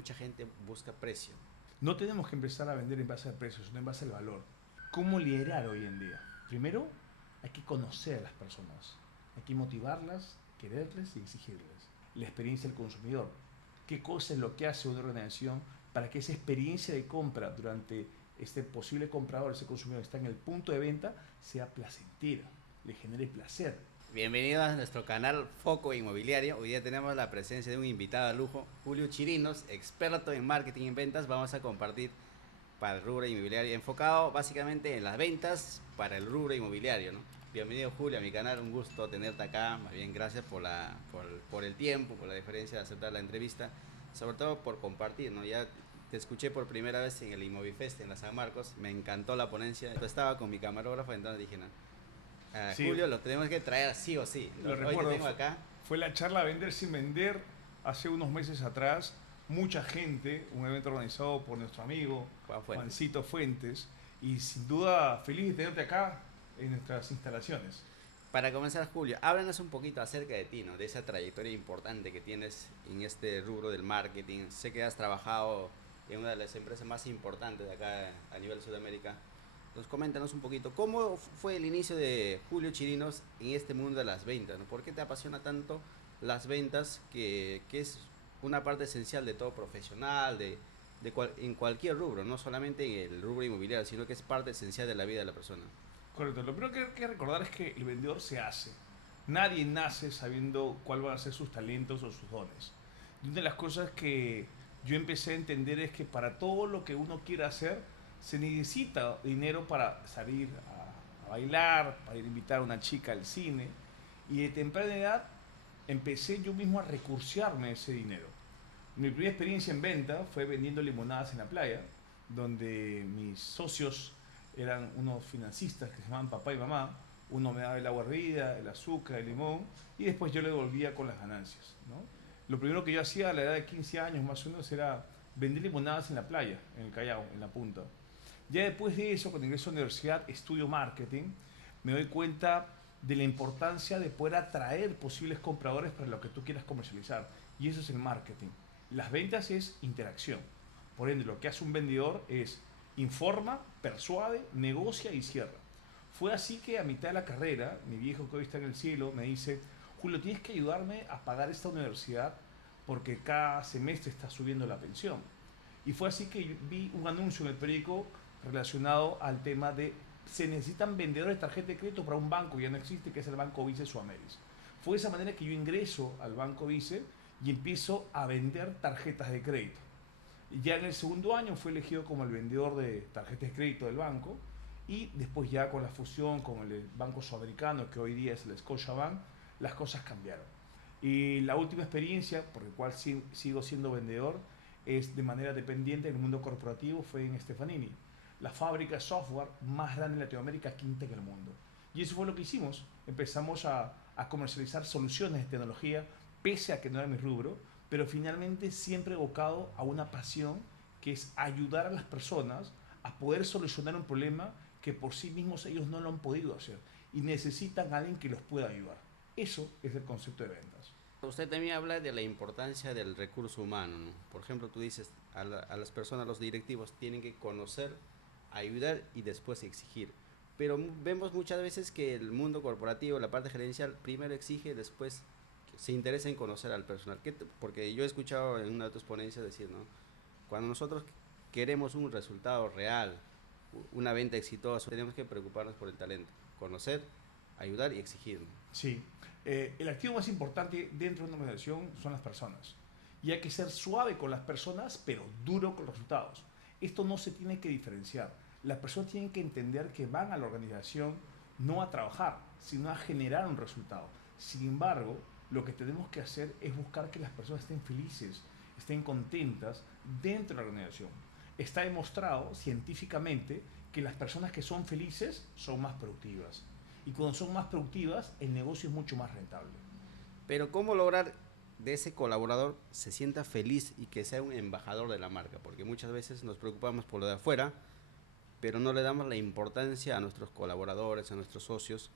mucha gente busca precio. No tenemos que empezar a vender en base al precio, sino en base al valor. ¿Cómo liderar hoy en día? Primero, hay que conocer a las personas. Hay que motivarlas, quererles y exigirles. La experiencia del consumidor. ¿Qué cosa es lo que hace una organización para que esa experiencia de compra durante este posible comprador, ese consumidor que está en el punto de venta, sea placentera, le genere placer? Bienvenidos a nuestro canal Foco Inmobiliario. Hoy día tenemos la presencia de un invitado de lujo, Julio Chirinos, experto en marketing y ventas. Vamos a compartir para el rubro inmobiliario, enfocado básicamente en las ventas para el rubro inmobiliario, ¿no? Bienvenido, Julio, a mi canal, un gusto tenerte acá. Más bien, gracias por el tiempo, por la diferencia de aceptar la entrevista, sobre todo por compartir, ¿no? Ya te escuché por primera vez en el Inmovifest en la San Marcos, me encantó la ponencia. Yo estaba con mi camarógrafo, entonces dije, no, Sí, Julio lo tenemos que traer sí o sí. lo Hoy te recuerdo, tengo acá. fue la charla Vender sin Vender hace unos meses atrás. Mucha gente, un evento organizado por nuestro amigo Juan Fuentes. Juancito Fuentes, y sin duda feliz de tenerte acá en nuestras instalaciones. Para comenzar, Julio, háblanos un poquito acerca de ti, ¿no? De esa trayectoria importante que tienes en este rubro del marketing. Sé que has trabajado en una de las empresas más importantes de acá a nivel Sudamérica. Entonces, coméntanos un poquito, ¿cómo fue el inicio de Julio Chirinos en este mundo de las ventas, ¿no? ¿Por qué te apasiona tanto las ventas, que es una parte esencial de todo profesional, en cualquier rubro, no solamente en el rubro inmobiliario, sino que es parte esencial de la vida de la persona? Correcto, lo primero que hay que recordar es que el vendedor se hace. Nadie nace sabiendo cuál van a ser sus talentos o sus dones. Y una de las cosas que yo empecé a entender es que para todo lo que uno quiera hacer, se necesita dinero para salir a bailar, para ir a invitar a una chica al cine. Y de temprana edad empecé yo mismo a recursearme ese dinero. Mi primera experiencia en venta fue vendiendo limonadas en la playa, donde mis socios eran unos financistas que se llamaban papá y mamá. Uno me daba el agua hervida, el azúcar, el limón, y después yo le devolvía con las ganancias, ¿no? Lo primero que yo hacía a la edad de 15 años más o menos era vender limonadas en la playa, en el Callao, en la punta. Ya después de eso, cuando ingreso a la universidad, estudio marketing, me doy cuenta de la importancia de poder atraer posibles compradores para lo que tú quieras comercializar. Y eso es el marketing. Las ventas es interacción. Por ende, lo que hace un vendedor es informa, persuade, negocia y cierra. Fue así que a mitad de la carrera, mi viejo que hoy está en el cielo me dice: Julio, tienes que ayudarme a pagar esta universidad porque cada semestre está subiendo la pensión. Y fue así que vi un anuncio en el periódico relacionado al tema de se necesitan vendedores de tarjeta de crédito para un banco que ya no existe, que es el Banco Vice Suameris. Fue de esa manera que yo ingreso al Banco Vice y empiezo a vender tarjetas de crédito. Y ya en el segundo año fui elegido como el vendedor de tarjetas de crédito del banco, y después ya con la fusión con el Banco Sudamericano, que hoy día es el Scotiabank, las cosas cambiaron. Y la última experiencia, por la cual sigo siendo vendedor, es de manera dependiente en el mundo corporativo, fue en Stefanini, la fábrica de software más grande en Latinoamérica, quinta en el mundo. Y eso fue lo que hicimos. Empezamos a comercializar soluciones de tecnología, pese a que no era mi rubro, pero finalmente siempre evocado a una pasión que es ayudar a las personas a poder solucionar un problema que por sí mismos ellos no lo han podido hacer y necesitan a alguien que los pueda ayudar. Eso es el concepto de ventas. Usted también habla de la importancia del recurso humano, ¿no? Por ejemplo, tú dices, a las personas, los directivos, tienen que conocer, ayudar y después exigir. Pero vemos muchas veces que el mundo corporativo, la parte gerencial, primero exige, después se interesa en conocer al personal. Porque yo he escuchado en una de tus ponencias decir, ¿no? Cuando nosotros queremos un resultado real, una venta exitosa, tenemos que preocuparnos por el talento, conocer, ayudar y exigir, ¿no? Sí, el activo más importante dentro de una organización son las personas. Y hay que ser suave con las personas, pero duro con los resultados. Esto no se tiene que diferenciar. Las personas tienen que entender que van a la organización no a trabajar, sino a generar un resultado. Sin embargo, lo que tenemos que hacer es buscar que las personas estén felices, estén contentas dentro de la organización. Está demostrado científicamente que las personas que son felices son más productivas. Y cuando son más productivas, el negocio es mucho más rentable. Pero ¿cómo lograr de ese colaborador se sienta feliz y que sea un embajador de la marca? Porque muchas veces nos preocupamos por lo de afuera, pero no le damos la importancia a nuestros colaboradores, a nuestros socios,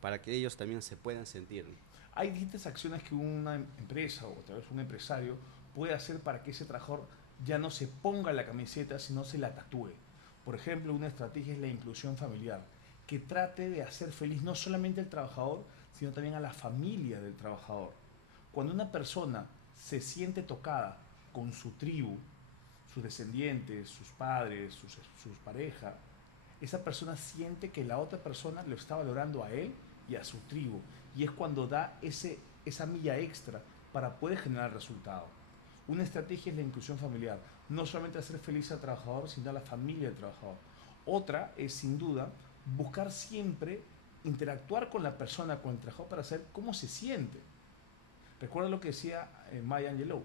para que ellos también se puedan sentir, ¿no? Hay distintas acciones que una empresa o tal vez un empresario puede hacer para que ese trabajador ya no se ponga la camiseta, sino se la tatúe. Por ejemplo, una estrategia es la inclusión familiar, que trate de hacer feliz no solamente al trabajador, sino también a la familia del trabajador. Cuando una persona se siente tocada con su tribu, sus descendientes, sus padres, sus parejas, esa persona siente que la otra persona lo está valorando a él y a su tribu. Y es cuando da esa milla extra para poder generar resultado. Una estrategia es la inclusión familiar, no solamente hacer feliz al trabajador, sino a la familia del trabajador. Otra es, sin duda, buscar siempre interactuar con la persona, con el trabajador, para saber cómo se siente. Recuerda lo que decía Maya Angelou.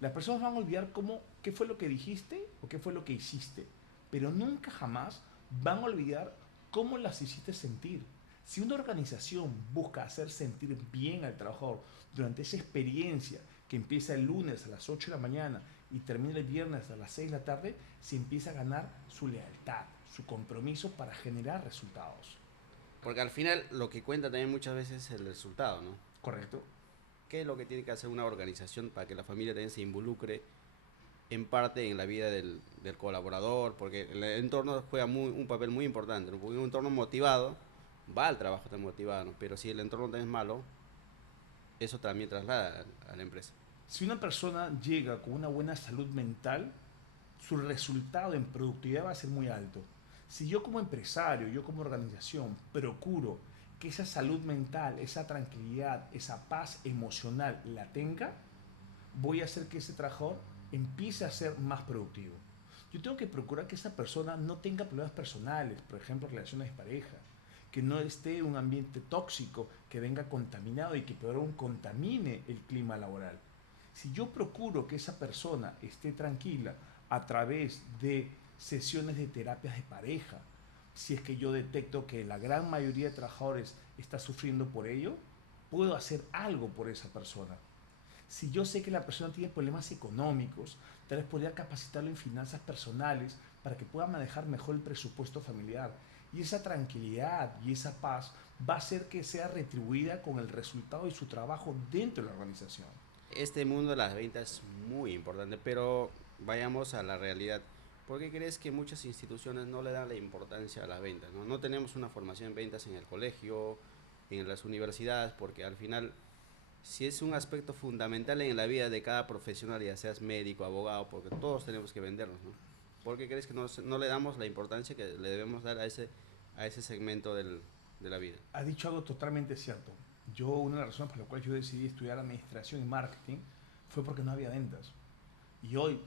Las personas van a olvidar qué fue lo que dijiste o qué fue lo que hiciste, pero nunca jamás van a olvidar cómo las hiciste sentir. Si una organización busca hacer sentir bien al trabajador durante esa experiencia que empieza el lunes a las 8 de la mañana y termina el viernes a las 6 de la tarde, se empieza a ganar su lealtad, su compromiso para generar resultados. Porque al final lo que cuenta también muchas veces es el resultado, ¿no? ¿Correcto? ¿Qué es lo que tiene que hacer una organización para que la familia también se involucre en parte en la vida del colaborador? Porque el entorno juega un papel muy importante, ¿no? Porque un entorno motivado va al trabajo tan motivado, ¿no? Pero si el entorno también es malo, eso también traslada a la empresa. Si una persona llega con una buena salud mental, su resultado en productividad va a ser muy alto. Si yo como empresario, yo como organización, procuro que esa salud mental, esa tranquilidad, esa paz emocional la tenga, voy a hacer que ese trabajador empiece a ser más productivo. Yo tengo que procurar que esa persona no tenga problemas personales, por ejemplo, relaciones de pareja, que no esté en un ambiente tóxico, que venga contaminado y que peor aún contamine el clima laboral. Si yo procuro que esa persona esté tranquila a través de sesiones de terapias de pareja, si es que yo detecto que la gran mayoría de trabajadores está sufriendo por ello, puedo hacer algo por esa persona. Si yo sé que la persona tiene problemas económicos, tal vez podría capacitarlo en finanzas personales para que pueda manejar mejor el presupuesto familiar. Y esa tranquilidad y esa paz va a hacer que sea retribuida con el resultado de su trabajo dentro de la organización. Este mundo de las ventas es muy importante, pero vayamos a la realidad. ¿Por qué crees que muchas instituciones no le dan la importancia a las ventas? No, no tenemos una formación en ventas en el colegio, en las universidades, porque al final, si es un aspecto fundamental en la vida de cada profesional, ya seas médico, abogado, porque todos tenemos que vendernos, ¿no? ¿Por qué crees que no le damos la importancia que le debemos dar a ese segmento de la vida? Has dicho algo totalmente cierto. Una de las razones por las cuales yo decidí estudiar administración y marketing fue porque no había ventas. Y hoy,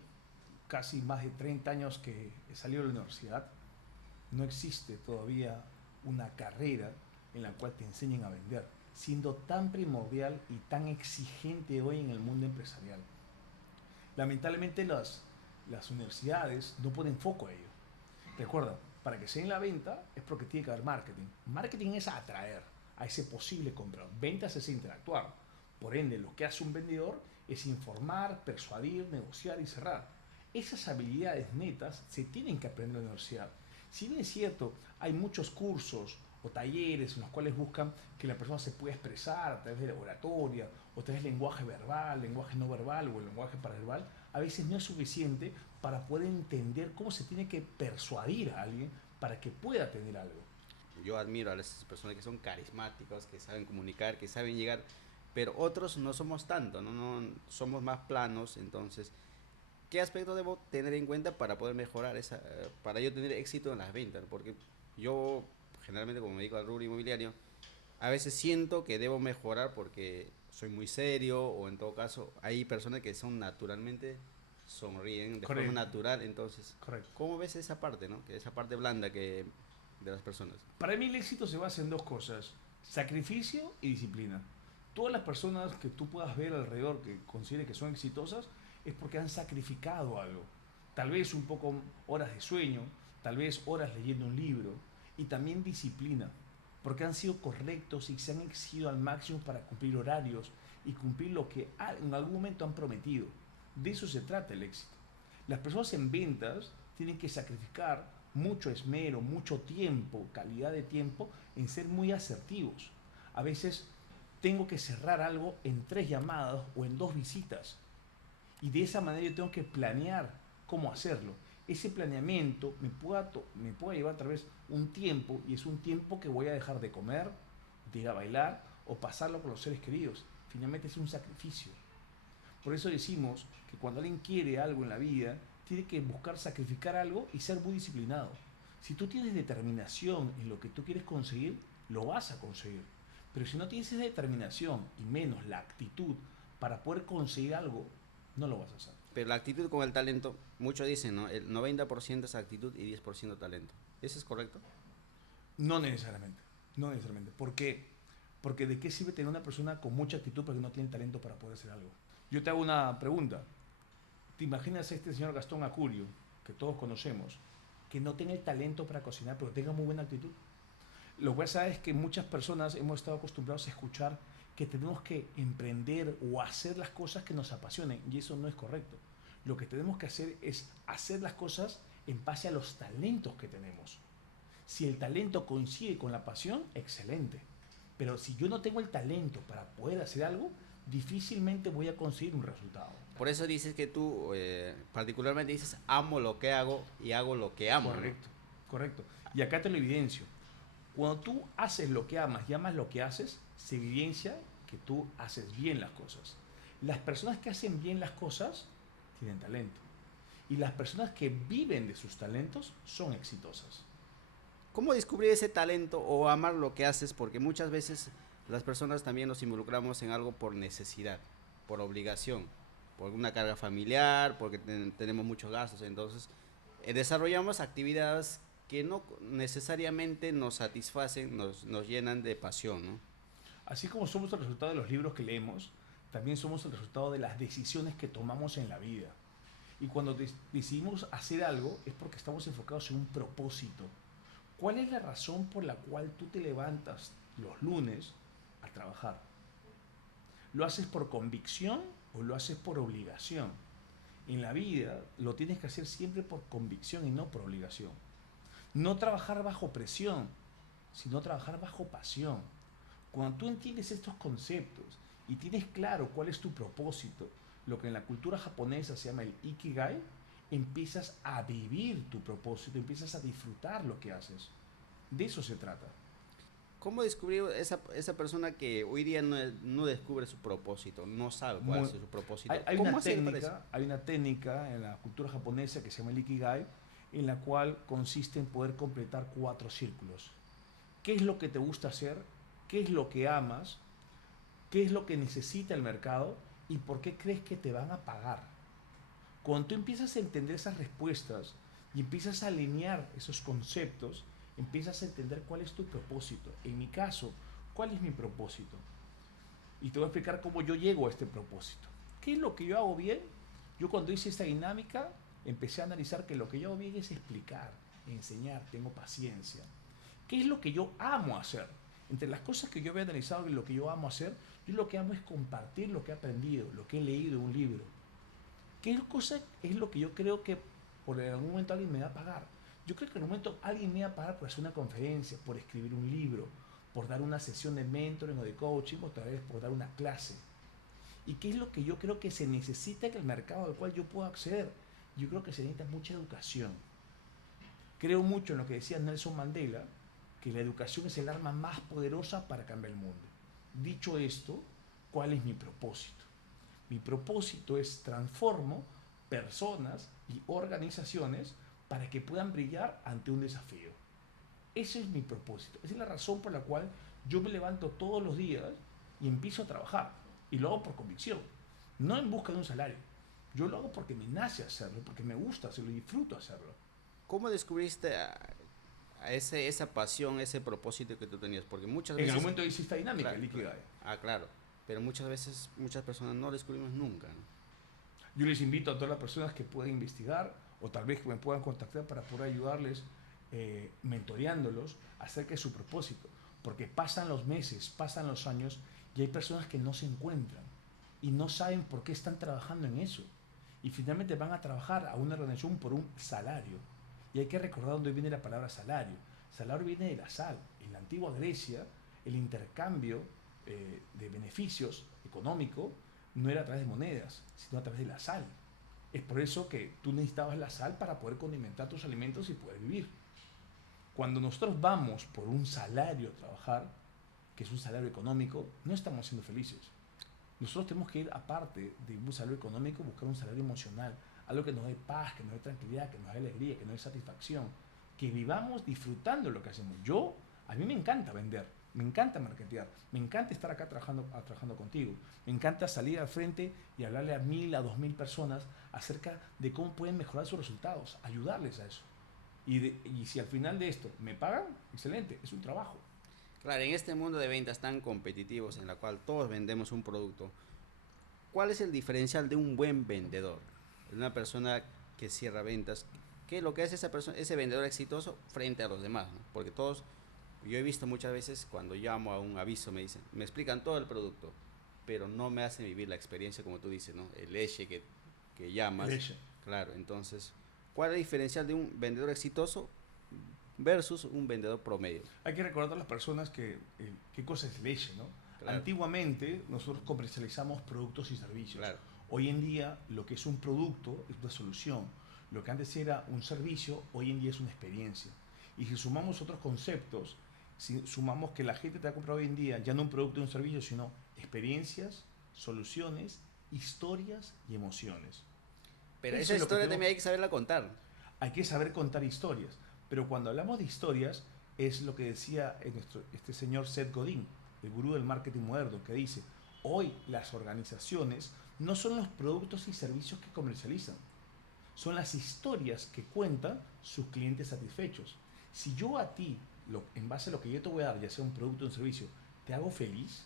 casi más de 30 años que he salido de la universidad, no existe todavía una carrera en la cual te enseñen a vender, siendo tan primordial y tan exigente hoy en el mundo empresarial. Lamentablemente las universidades no ponen foco a ello. Recuerda, para que sea en la venta es porque tiene que haber marketing. Marketing es atraer a ese posible comprador. Ventas es interactuar. Por ende, lo que hace un vendedor es informar, persuadir, negociar y cerrar. Esas habilidades netas se tienen que aprender en la universidad. Si bien es cierto, hay muchos cursos o talleres en los cuales buscan que la persona se pueda expresar a través de la oratoria, o a través del lenguaje verbal, lenguaje no verbal o el lenguaje paraverbal, a veces no es suficiente para poder entender cómo se tiene que persuadir a alguien para que pueda tener algo. Yo admiro a esas personas que son carismáticos, que saben comunicar, que saben llegar, pero otros no somos tanto, no somos más planos. Entonces, ¿qué aspecto debo tener en cuenta para poder mejorar para yo tener éxito en las ventas? Porque yo generalmente, como me dedico al rubro inmobiliario, a veces siento que debo mejorar porque soy muy serio, o en todo caso hay personas que son naturalmente sonríen de Correcto. forma natural. Entonces, Correcto. ¿cómo ves esa parte, no? Que esa parte blanda de las personas. Para mí el éxito se basa en dos cosas: sacrificio y disciplina. Todas las personas que tú puedas ver alrededor que considere que son exitosas es porque han sacrificado algo. Tal vez un poco horas de sueño, tal vez horas leyendo un libro, y también disciplina, porque han sido correctos y se han exigido al máximo para cumplir horarios y cumplir lo que en algún momento han prometido. De eso se trata el éxito. Las personas en ventas tienen que sacrificar mucho esmero, mucho tiempo, calidad de tiempo, en ser muy asertivos. A veces tengo que cerrar algo en 3 llamadas o en 2 visitas. Y de esa manera yo tengo que planear cómo hacerlo. Ese planeamiento me pueda llevar tal vez un tiempo, y es un tiempo que voy a dejar de comer, de ir a bailar o pasarlo con los seres queridos. Finalmente es un sacrificio. Por eso decimos que cuando alguien quiere algo en la vida, tiene que buscar sacrificar algo y ser muy disciplinado. Si tú tienes determinación en lo que tú quieres conseguir, lo vas a conseguir. Pero si no tienes esa determinación y menos la actitud para poder conseguir algo, no lo vas a hacer. Pero la actitud con el talento, muchos dicen, ¿no? El 90% es actitud y 10% talento. ¿Eso es correcto? No necesariamente. No necesariamente. ¿Por qué? Porque ¿de qué sirve tener una persona con mucha actitud pero que no tiene talento para poder hacer algo? Yo te hago una pregunta. ¿Te imaginas a este señor Gastón Acurio, que todos conocemos, que no tenga el talento para cocinar pero tenga muy buena actitud? Lo que pasa es que muchas personas hemos estado acostumbrados a escuchar que tenemos que emprender o hacer las cosas que nos apasionen, y eso no es correcto. Lo que tenemos que hacer es hacer las cosas en base a los talentos que tenemos. Si el talento coincide con la pasión, excelente. Pero si yo no tengo el talento para poder hacer algo, difícilmente voy a conseguir un resultado. Por eso dices que tú, particularmente dices, amo lo que hago y hago lo que amo. Correcto, correcto. Y acá te lo evidencio. Cuando tú haces lo que amas y amas lo que haces, se evidencia que tú haces bien las cosas. Las personas que hacen bien las cosas tienen talento. Y las personas que viven de sus talentos son exitosas. ¿Cómo descubrir ese talento o amar lo que haces? Porque muchas veces las personas también nos involucramos en algo por necesidad, por obligación, por una carga familiar, porque tenemos muchos gastos. Entonces, desarrollamos actividades que no necesariamente nos satisfacen, nos llenan de pasión, ¿no? Así como somos el resultado de los libros que leemos, también somos el resultado de las decisiones que tomamos en la vida. Y cuando decidimos hacer algo es porque estamos enfocados en un propósito. ¿Cuál es la razón por la cual tú te levantas los lunes a trabajar? ¿Lo haces por convicción o lo haces por obligación? En la vida lo tienes que hacer siempre por convicción y no por obligación. No trabajar bajo presión, sino trabajar bajo pasión. Cuando tú entiendes estos conceptos y tienes claro cuál es tu propósito, lo que en la cultura japonesa se llama el Ikigai, empiezas a vivir tu propósito, empiezas a disfrutar lo que haces. De eso se trata. ¿Cómo descubrir esa persona que hoy día no descubre su propósito, no sabe cuál es su propósito? Hay ¿Cómo una hacer para eso? hay una técnica en la cultura japonesa que se llama el Ikigai, en la cual consiste en poder completar 4 círculos. ¿Qué es lo que te gusta hacer? ¿Qué es lo que amas? ¿Qué es lo que necesita el mercado? ¿Y por qué crees que te van a pagar? Cuando tú empiezas a entender esas respuestas y empiezas a alinear esos conceptos, empiezas a entender cuál es tu propósito. En mi caso, ¿cuál es mi propósito? Y te voy a explicar cómo yo llego a este propósito. ¿Qué es lo que yo hago bien? Yo cuando hice esta dinámica, empecé a analizar que lo que yo hago bien es explicar, enseñar, tengo paciencia. ¿Qué es lo que yo amo hacer? Entre las cosas que yo había analizado y lo que yo amo hacer, yo lo que amo es compartir lo que he aprendido, lo que he leído en un libro. ¿Qué cosa es lo que yo creo que por algún momento alguien me va a pagar? Yo creo que en algún momento alguien me va a pagar por hacer una conferencia, por escribir un libro, por dar una sesión de mentoring o de coaching, o tal vez por dar una clase. ¿Y qué es lo que yo creo que se necesita en el mercado al cual yo puedo acceder? Yo creo que se necesita mucha educación. Creo mucho en lo que decía Nelson Mandela, que la educación es el arma más poderosa para cambiar el mundo. Dicho esto, ¿cuál es mi propósito? Mi propósito es transformo personas y organizaciones para que puedan brillar ante un desafío. Ese es mi propósito. Esa es la razón por la cual yo me levanto todos los días y empiezo a trabajar. Y lo hago por convicción, no en busca de un salario. Yo lo hago porque me nace hacerlo, porque me gusta hacerlo y disfruto hacerlo. ¿Cómo descubriste a esa pasión, ese propósito que tú tenías? Porque muchas En veces... el momento hice esta dinámica, Claro, el Ikigai. claro. Pero muchas veces, muchas personas no descubrimos nunca, ¿no? Yo les invito a todas las personas que puedan investigar o tal vez que me puedan contactar para poder ayudarles, mentoreándolos acerca de su propósito. Porque pasan los meses, pasan los años y hay personas que no se encuentran y no saben por qué están trabajando en eso. Y finalmente van a trabajar a una organización por un salario. Y hay que recordar dónde viene la palabra salario. Salario viene de la sal. En la antigua Grecia, el intercambio de beneficios económico no era a través de monedas, sino a través de la sal. Es por eso que tú necesitabas la sal para poder condimentar tus alimentos y poder vivir. Cuando nosotros vamos por un salario a trabajar, que es un salario económico, no estamos siendo felices. Nosotros tenemos que ir, aparte de un salario económico, buscar un salario emocional, algo que nos dé paz, que nos dé tranquilidad, que nos dé alegría, que nos dé satisfacción, que vivamos disfrutando lo que hacemos. A mí me encanta vender, me encanta marketear, me encanta estar acá trabajando contigo, me encanta salir al frente y hablarle a 1000, a 2000 personas acerca de cómo pueden mejorar sus resultados, ayudarles a eso. Y si al final de esto me pagan, excelente, es un trabajo. Claro, en este mundo de ventas tan competitivos en la cual todos vendemos un producto, ¿cuál es el diferencial de un buen vendedor? De una persona que cierra ventas, ¿qué es lo que hace esa persona, ese vendedor exitoso frente a los demás, ¿no? Porque todos, yo he visto muchas veces cuando llamo a un aviso me dicen, me explican todo el producto, pero no me hacen vivir la experiencia como tú dices, ¿no? El eje que llamas. Leche. Claro, entonces, ¿cuál es el diferencial de un vendedor exitoso versus un vendedor promedio? Hay que recordar a las personas que qué cosa es leche, ¿no? Claro. Antiguamente nosotros comercializamos productos y servicios. Claro. Hoy en día lo que es un producto es una solución. Lo que antes era un servicio, hoy en día es una experiencia. Y si sumamos otros conceptos, si sumamos que la gente te va a comprar hoy en día ya no un producto y un servicio, sino experiencias, soluciones, historias y emociones. Pero Eso esa es lo que historia tenemos. también hay que saberla contar. Hay que saber contar historias. Pero cuando hablamos de historias, es lo que decía este señor Seth Godin, el gurú del marketing moderno, que dice, hoy las organizaciones no son los productos y servicios que comercializan, son las historias que cuentan sus clientes satisfechos. Si yo a ti, en base a lo que yo te voy a dar, ya sea un producto o un servicio, te hago feliz,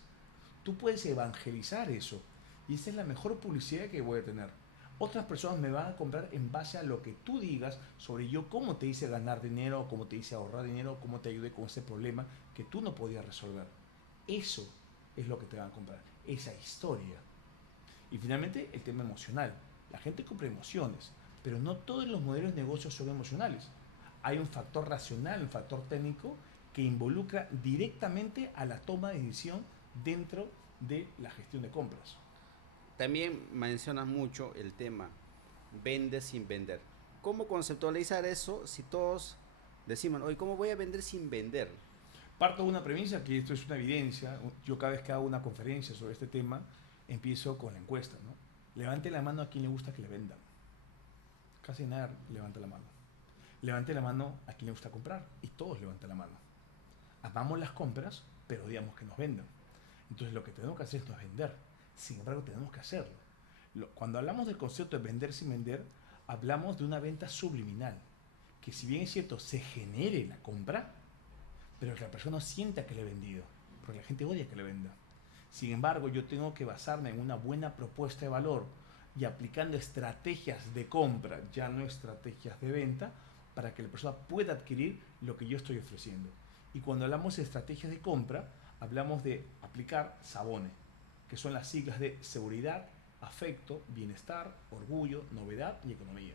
tú puedes evangelizar eso. Y esa es la mejor publicidad que voy a tener. Otras personas me van a comprar en base a lo que tú digas sobre yo, cómo te hice ganar dinero, cómo te hice ahorrar dinero, cómo te ayudé con ese problema que tú no podías resolver. Eso es lo que te van a comprar, esa historia. Y finalmente el tema emocional. La gente compra emociones, pero no todos los modelos de negocio son emocionales. Hay un factor racional, un factor técnico que involucra directamente a la toma de decisión dentro de la gestión de compras. También mencionas mucho el tema vende sin vender. ¿Cómo conceptualizar eso si todos decimos, oye, ¿cómo voy a vender sin vender? Parto de una premisa, que esto es una evidencia. Yo cada vez que hago una conferencia sobre este tema, empiezo con la encuesta, ¿no? Levante la mano a quien le gusta que le vendan. Casi nadie levanta la mano. Levante la mano a quien le gusta comprar. Y todos levantan la mano. Amamos las compras, pero odiamos que nos vendan. Entonces lo que tenemos que hacer no es vender. Sin embargo, tenemos que hacerlo. Cuando hablamos del concepto de vender sin vender, hablamos de una venta subliminal. Que si bien es cierto, se genere la compra, pero que la persona sienta que le he vendido. Porque la gente odia que le venda. Sin embargo, yo tengo que basarme en una buena propuesta de valor y aplicando estrategias de compra, ya no estrategias de venta, para que la persona pueda adquirir lo que yo estoy ofreciendo. Y cuando hablamos de estrategias de compra, hablamos de aplicar SABONE, que son las siglas de seguridad, afecto, bienestar, orgullo, novedad y economía.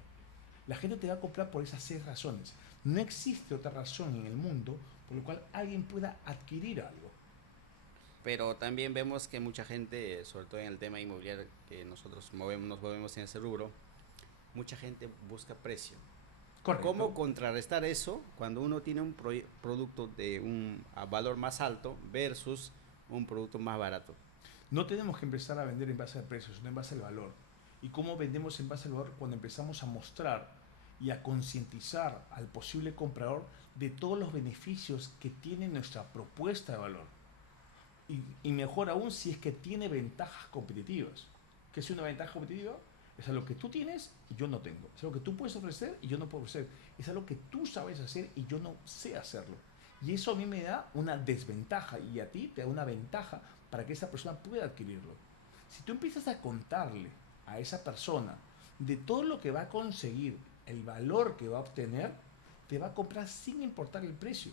La gente te va a comprar por esas 6 razones. No existe otra razón en el mundo por la cual alguien pueda adquirir algo. Pero también vemos que mucha gente, sobre todo en el tema inmobiliario, que nosotros nos movemos en ese rubro, mucha gente busca precio. Correcto. ¿Cómo contrarrestar eso cuando uno tiene un producto de un valor más alto versus un producto más barato? No tenemos que empezar a vender en base al precio, sino en base al valor. ¿Y cómo vendemos en base al valor? Cuando empezamos a mostrar y a concientizar al posible comprador de todos los beneficios que tiene nuestra propuesta de valor. Y mejor aún si es que tiene ventajas competitivas. ¿Qué es una ventaja competitiva? Es algo que tú tienes y yo no tengo. Es algo que tú puedes ofrecer y yo no puedo ofrecer. Es algo que tú sabes hacer y yo no sé hacerlo. Y eso a mí me da una desventaja y a ti te da una ventaja para que esa persona pueda adquirirlo. Si tú empiezas a contarle a esa persona de todo lo que va a conseguir, el valor que va a obtener, te va a comprar sin importar el precio.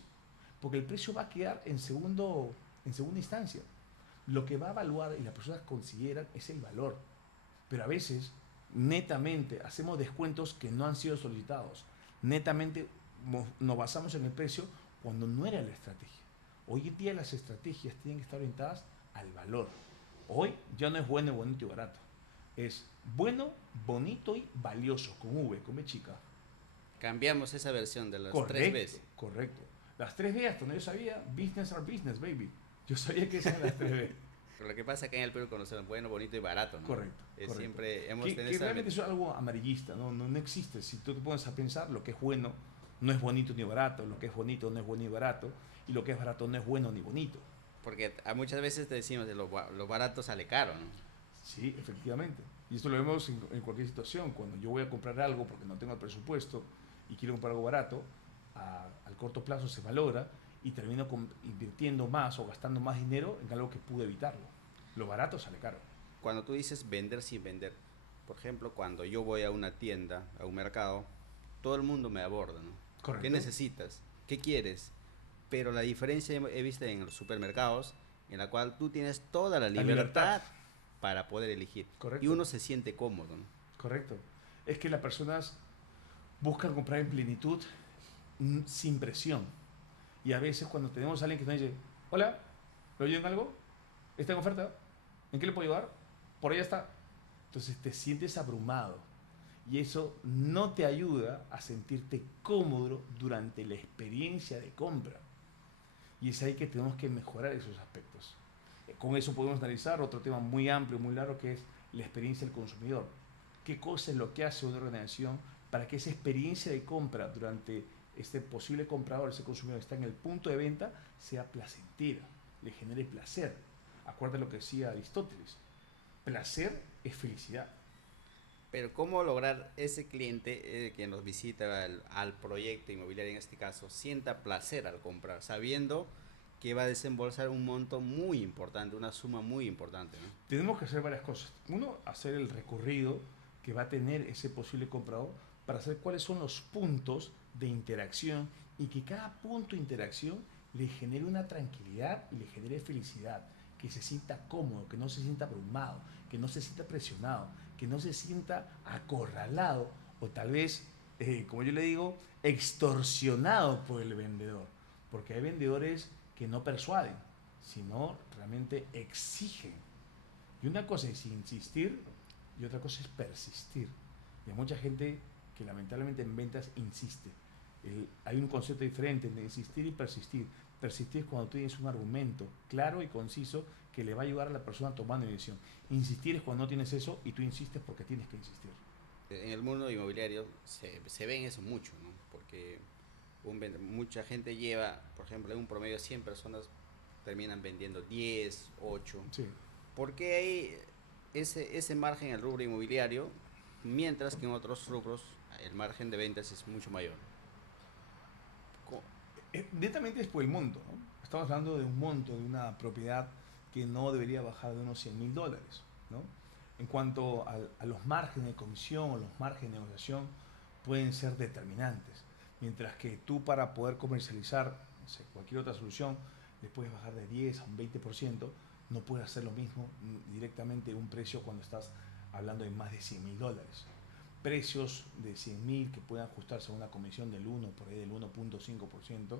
Porque el precio va a quedar en segunda instancia. Lo que va a evaluar y las personas consideran es el valor. Pero a veces, netamente, hacemos descuentos que no han sido solicitados. Netamente nos basamos en el precio cuando no era la estrategia. Hoy en día las estrategias tienen que estar orientadas al valor. Hoy ya no es bueno, bonito y barato. Es bueno, bonito y valioso, con V, con B chica. Cambiamos esa versión de las tres Correcto, Bs. correcto. Las tres B hasta donde yo sabía, business are business, baby. Yo sabía que esas eran las tres B. Lo que pasa es que en el Perú conocemos bueno, bonito y barato, ¿no? Correcto, correcto. Siempre hemos Que, tenido que esa... realmente eso es algo amarillista, no existe. Si tú te pones a pensar, lo que es bueno no es bonito ni barato, lo que es bonito no es bueno ni barato, y lo que es barato no es bueno ni bonito. Porque muchas veces te decimos que lo barato sale caro, ¿no? Sí, efectivamente. Y esto lo vemos en cualquier situación. Cuando yo voy a comprar algo porque no tengo el presupuesto y quiero comprar algo barato, al corto plazo se valora y termino invirtiendo más o gastando más dinero en algo que pude evitarlo. Lo barato sale caro. Cuando tú dices vender sin vender, por ejemplo, cuando yo voy a una tienda, a un mercado, todo el mundo me aborda, ¿no? Correcto. ¿Qué necesitas? ¿Qué quieres? Pero la diferencia he visto en los supermercados, en la cual tú tienes toda la libertad para poder elegir. Correcto. Y uno se siente cómodo, ¿no? Correcto. Es que las personas buscan comprar en plenitud sin presión. Y a veces cuando tenemos a alguien que nos dice, hola, ¿lo oyen algo? ¿Está en oferta? ¿En qué le puedo ayudar? Por ahí está. Entonces te sientes abrumado. Y eso no te ayuda a sentirte cómodo durante la experiencia de compra. Y es ahí que tenemos que mejorar esos aspectos. Con eso podemos analizar otro tema muy amplio, muy largo, que es la experiencia del consumidor. ¿Qué cosa es lo que hace una organización para que esa experiencia de compra durante este posible comprador, ese consumidor que está en el punto de venta, sea placentera, le genere placer? Acuérdate lo que decía Aristóteles. Placer es felicidad. Pero ¿cómo lograr ese cliente que nos visita al proyecto inmobiliario, en este caso, sienta placer al comprar, sabiendo que va a desembolsar un monto muy importante, una suma muy importante, ¿no? Tenemos que hacer varias cosas. Uno, hacer el recorrido que va a tener ese posible comprador para saber cuáles son los puntos de interacción y que cada punto de interacción le genere una tranquilidad y le genere felicidad, que se sienta cómodo, que no se sienta abrumado, que no se sienta presionado, que no se sienta acorralado o tal vez, como yo le digo, extorsionado por el vendedor. Porque hay vendedores que no persuaden, sino realmente exigen. Y una cosa es insistir y otra cosa es persistir. Y hay mucha gente que lamentablemente en ventas insiste. Hay un concepto diferente entre insistir y persistir. Persistir es cuando tú tienes un argumento claro y conciso que le va a ayudar a la persona a tomar una decisión. Insistir es cuando no tienes eso y tú insistes porque tienes que insistir. En el mundo inmobiliario se ve en eso mucho, ¿no? Porque mucha gente lleva, por ejemplo, en un promedio de 100 personas terminan vendiendo 10, 8. Sí. ¿Por qué hay ese margen en el rubro inmobiliario, mientras que en otros rubros el margen de ventas es mucho mayor? Netamente es por el monto, ¿no? Estamos hablando de un monto, de una propiedad que no debería bajar de unos $100,000, ¿no? En cuanto a los márgenes de comisión o los márgenes de negociación pueden ser determinantes, mientras que tú para poder comercializar, no sé, cualquier otra solución le puedes bajar de 10 a un 20%, no puedes hacer lo mismo directamente un precio cuando estás hablando de más de $100,000. Precios de 100,000 que puedan ajustarse a una comisión del 1, por ahí del 1.5%,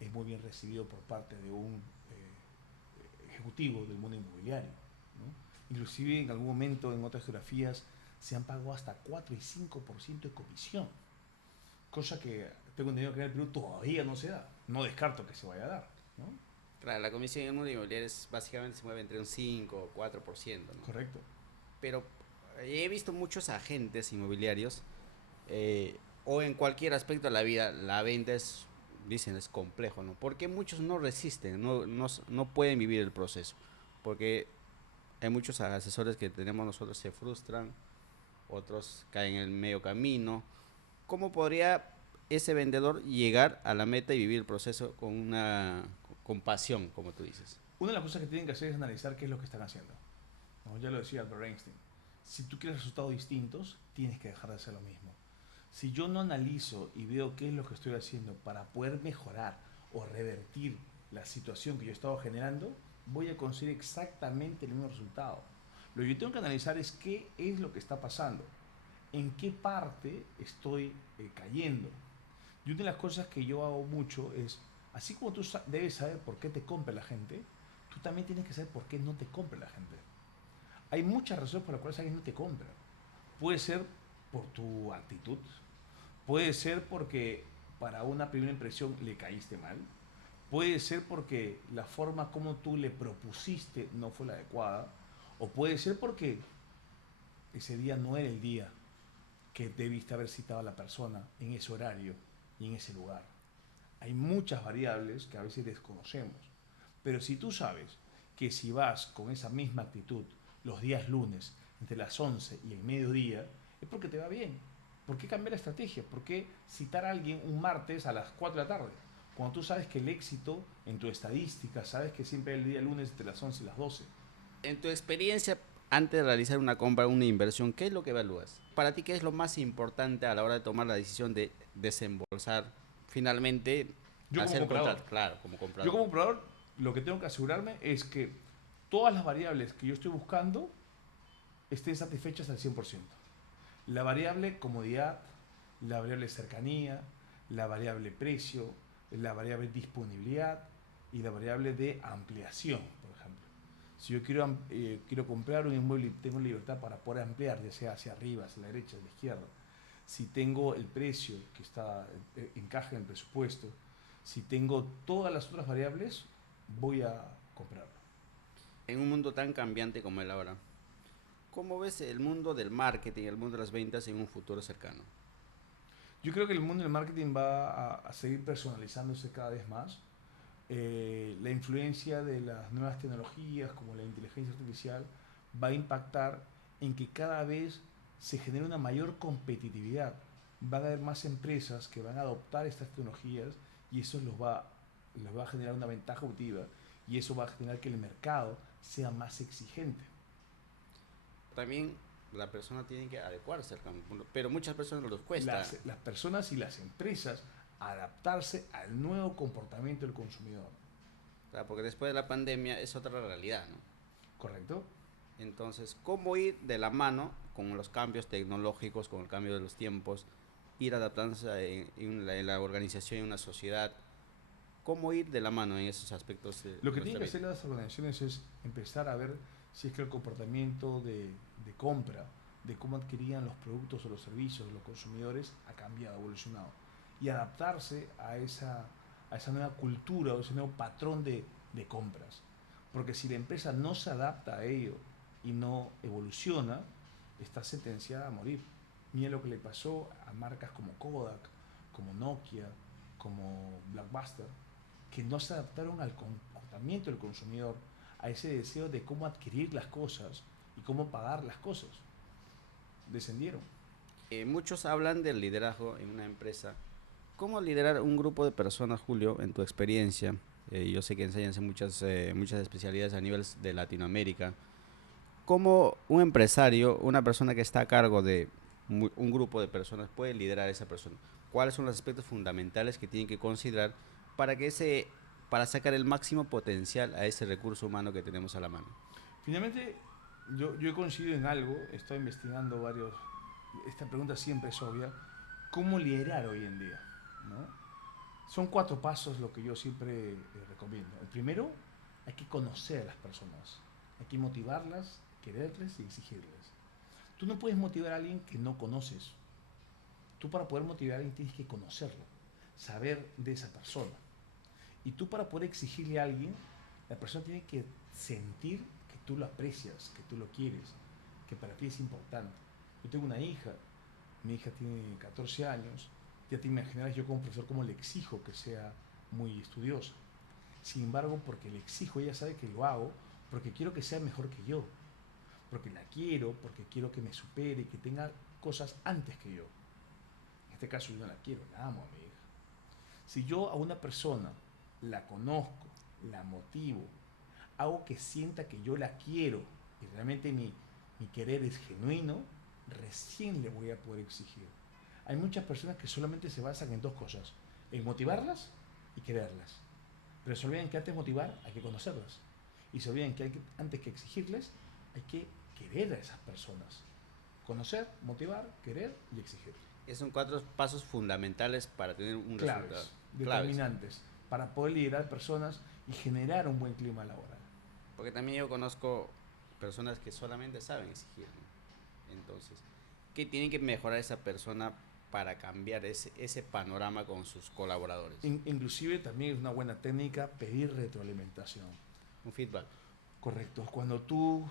es muy bien recibido por parte de un ejecutivo del mundo inmobiliario, ¿no? Inclusive en algún momento en otras geografías se han pagado hasta 4 y 5% de comisión, cosa que tengo entendido que en el Perú todavía no se da. No descarto que se vaya a dar, ¿no? Claro, la comisión en el mundo inmobiliario básicamente se mueve entre un 5 o 4%, ¿no? Correcto. Pero he visto muchos agentes inmobiliarios o en cualquier aspecto de la vida, la venta dicen, es complejo, ¿no? Porque muchos no resisten, no pueden vivir el proceso. Porque hay muchos asesores que tenemos nosotros se frustran, otros caen en el medio camino. ¿Cómo podría ese vendedor llegar a la meta y vivir el proceso con pasión, como tú dices? Una de las cosas que tienen que hacer es analizar qué es lo que están haciendo, ¿no? Ya lo decía Albert Einstein. Si tú quieres resultados distintos, tienes que dejar de hacer lo mismo. Si yo no analizo y veo qué es lo que estoy haciendo para poder mejorar o revertir la situación que yo he estado generando, voy a conseguir exactamente el mismo resultado. Lo que yo tengo que analizar es qué es lo que está pasando, en qué parte estoy cayendo. Y una de las cosas que yo hago mucho es, así como tú debes saber por qué te compra la gente, tú también tienes que saber por qué no te compra la gente. Hay muchas razones por las cuales alguien no te compra. Puede ser por tu actitud, puede ser porque para una primera impresión le caíste mal, puede ser porque la forma como tú le propusiste no fue la adecuada, o puede ser porque ese día no era el día que debiste haber citado a la persona en ese horario y en ese lugar. Hay muchas variables que a veces desconocemos, pero si tú sabes que si vas con esa misma actitud los días lunes entre las 11 y el mediodía, es porque te va bien. ¿Por qué cambiar la estrategia? ¿Por qué citar a alguien un martes a las 4 de la tarde? Cuando tú sabes que el éxito en tu estadística, sabes que siempre es el día lunes entre las 11 y las 12. En tu experiencia, antes de realizar una compra, una inversión, ¿qué es lo que evalúas? Para ti, ¿qué es lo más importante a la hora de tomar la decisión de desembolsar finalmente, Yo como hacer el comprador, contrato? Claro, como yo como comprador. comprador, lo que tengo que asegurarme es que todas las variables que yo estoy buscando estén satisfechas al 100%. La variable comodidad, la variable cercanía, la variable precio, la variable disponibilidad y la variable de ampliación, por ejemplo. Si yo quiero comprar un inmueble y tengo libertad para poder ampliar, ya sea hacia arriba, hacia la derecha, hacia la izquierda, si tengo el precio que encaja en el presupuesto, si tengo todas las otras variables, voy a comprarlo. En un mundo tan cambiante como el ahora, ¿cómo ves el mundo del marketing, el mundo de las ventas en un futuro cercano? Yo creo que el mundo del marketing va a seguir personalizándose cada vez más. La influencia de las nuevas tecnologías como la inteligencia artificial va a impactar en que cada vez se genere una mayor competitividad. Van a haber más empresas que van a adoptar estas tecnologías y eso les va a generar una ventaja objetiva y eso va a generar que el mercado sea más exigente. También la persona tiene que adecuarse al cambio, pero muchas personas no les cuesta. Las personas y las empresas adaptarse al nuevo comportamiento del consumidor. O sea, porque después de la pandemia es otra realidad, ¿no? ¿Correcto? Entonces, ¿cómo ir de la mano con los cambios tecnológicos, con el cambio de los tiempos, ir adaptándose en la organización, en una sociedad? ¿Cómo ir de la mano en esos aspectos de Lo que nuestra tienen que vida? hacer las organizaciones es empezar a ver si es que el comportamiento de compra, de cómo adquirían los productos o los servicios de los consumidores ha cambiado, ha evolucionado. Y adaptarse a esa nueva cultura o ese nuevo patrón de compras. Porque si la empresa no se adapta a ello y no evoluciona, está sentenciada a morir. Mira lo que le pasó a marcas como Kodak, como Nokia, como Blockbuster, que no se adaptaron al comportamiento del consumidor, a ese deseo de cómo adquirir las cosas y cómo pagar las cosas. Descendieron. Muchos hablan del liderazgo en una empresa. ¿Cómo liderar un grupo de personas, Julio, en tu experiencia? Yo sé que enseñas en muchas especialidades a nivel de Latinoamérica. ¿Cómo un empresario, una persona que está a cargo de un grupo de personas, puede liderar a esa persona? ¿Cuáles son los aspectos fundamentales que tienen que considerar para para sacar el máximo potencial a ese recurso humano que tenemos a la mano? Finalmente, yo he coincidido en algo, he estado investigando varios, esta pregunta siempre es obvia, ¿cómo liderar hoy en día? ¿No? Son 4 pasos lo que yo siempre recomiendo. El primero, hay que conocer a las personas, hay que motivarlas, quererles y exigirles. Tú no puedes motivar a alguien que no conoces. Tú para poder motivar a alguien tienes que conocerlo, saber de esa persona. Y tú para poder exigirle a alguien, la persona tiene que sentir que tú lo aprecias, que tú lo quieres, que para ti es importante. Yo tengo una hija, mi hija tiene 14 años, ya te imaginarás yo como profesor cómo le exijo que sea muy estudiosa. Sin embargo, porque le exijo, ella sabe que lo hago, porque quiero que sea mejor que yo, porque la quiero, porque quiero que me supere, que tenga cosas antes que yo. En este caso yo no la quiero, la amo a mi hija. Si yo a una persona la conozco, la motivo, hago que sienta que yo la quiero y realmente mi querer es genuino, recién le voy a poder exigir. Hay muchas personas que solamente se basan en 2 cosas, en motivarlas y quererlas. Pero se olvidan que antes de motivar hay que conocerlas. Y se olvidan que antes que exigirles hay que querer a esas personas. Conocer, motivar, querer y exigir. Esos son 4 pasos fundamentales para tener un resultado. Claves, Claves. determinantes, para poder liderar personas y generar un buen clima laboral. Porque también yo conozco personas que solamente saben exigir, ¿no? Entonces, ¿qué tiene que mejorar esa persona para cambiar ese panorama con sus colaboradores? Inclusive también es una buena técnica pedir retroalimentación. Un feedback. Correcto. Cuando tú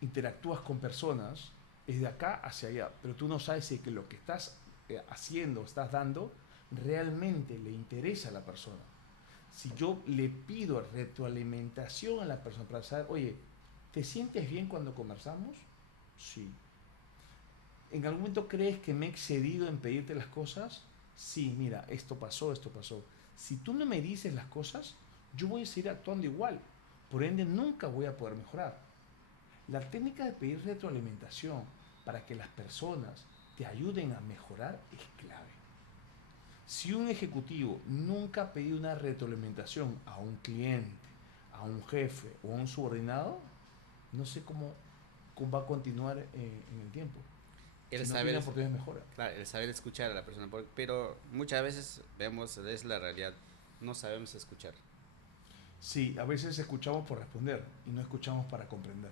interactúas con personas, es de acá hacia allá, pero tú no sabes si que lo que estás haciendo, estás dando, realmente le interesa a la persona. Si yo le pido retroalimentación a la persona para saber, oye, ¿te sientes bien cuando conversamos? Sí. ¿En algún momento crees que me he excedido en pedirte las cosas? Sí, mira, esto pasó, esto pasó. Si tú no me dices las cosas, yo voy a seguir actuando igual. Por ende, nunca voy a poder mejorar. La técnica de pedir retroalimentación para que las personas te ayuden a mejorar es clave. Si un ejecutivo nunca ha pedido una retroalimentación a un cliente, a un jefe o a un subordinado, no sé cómo va a continuar en el tiempo. El Si no saber, tiene oportunidades de mejora. claro, el saber escuchar a la persona, pero muchas veces vemos, es la realidad, no sabemos escuchar. Sí, a veces escuchamos por responder y no escuchamos para comprender.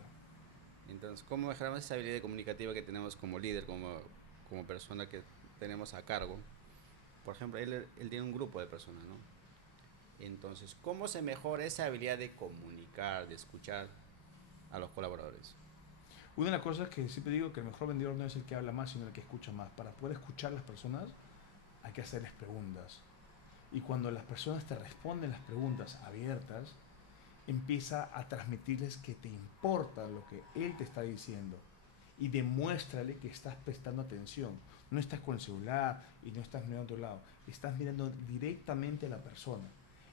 Entonces, ¿cómo mejoramos esa habilidad comunicativa que tenemos como líder, como persona que tenemos a cargo? Por ejemplo, él tiene un grupo de personas, ¿no? Entonces, ¿cómo se mejora esa habilidad de comunicar, de escuchar a los colaboradores? Una de las cosas que siempre digo que el mejor vendedor no es el que habla más, sino el que escucha más. Para poder escuchar a las personas hay que hacerles preguntas. Y cuando las personas te responden las preguntas abiertas, empieza a transmitirles que te importa lo que él te está diciendo y demuéstrale que estás prestando atención. No estás con el celular y no estás mirando a otro lado, estás mirando directamente a la persona.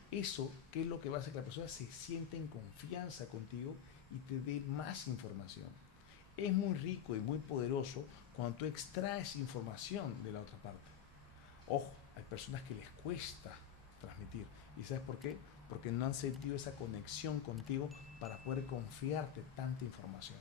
Eso, ¿qué es lo que va a hacer que la persona se sienta en confianza contigo y te dé más información? Es muy rico y muy poderoso cuando tú extraes información de la otra parte. Ojo, hay personas que les cuesta transmitir. ¿Y sabes por qué? Porque no han sentido esa conexión contigo para poder confiarte tanta información.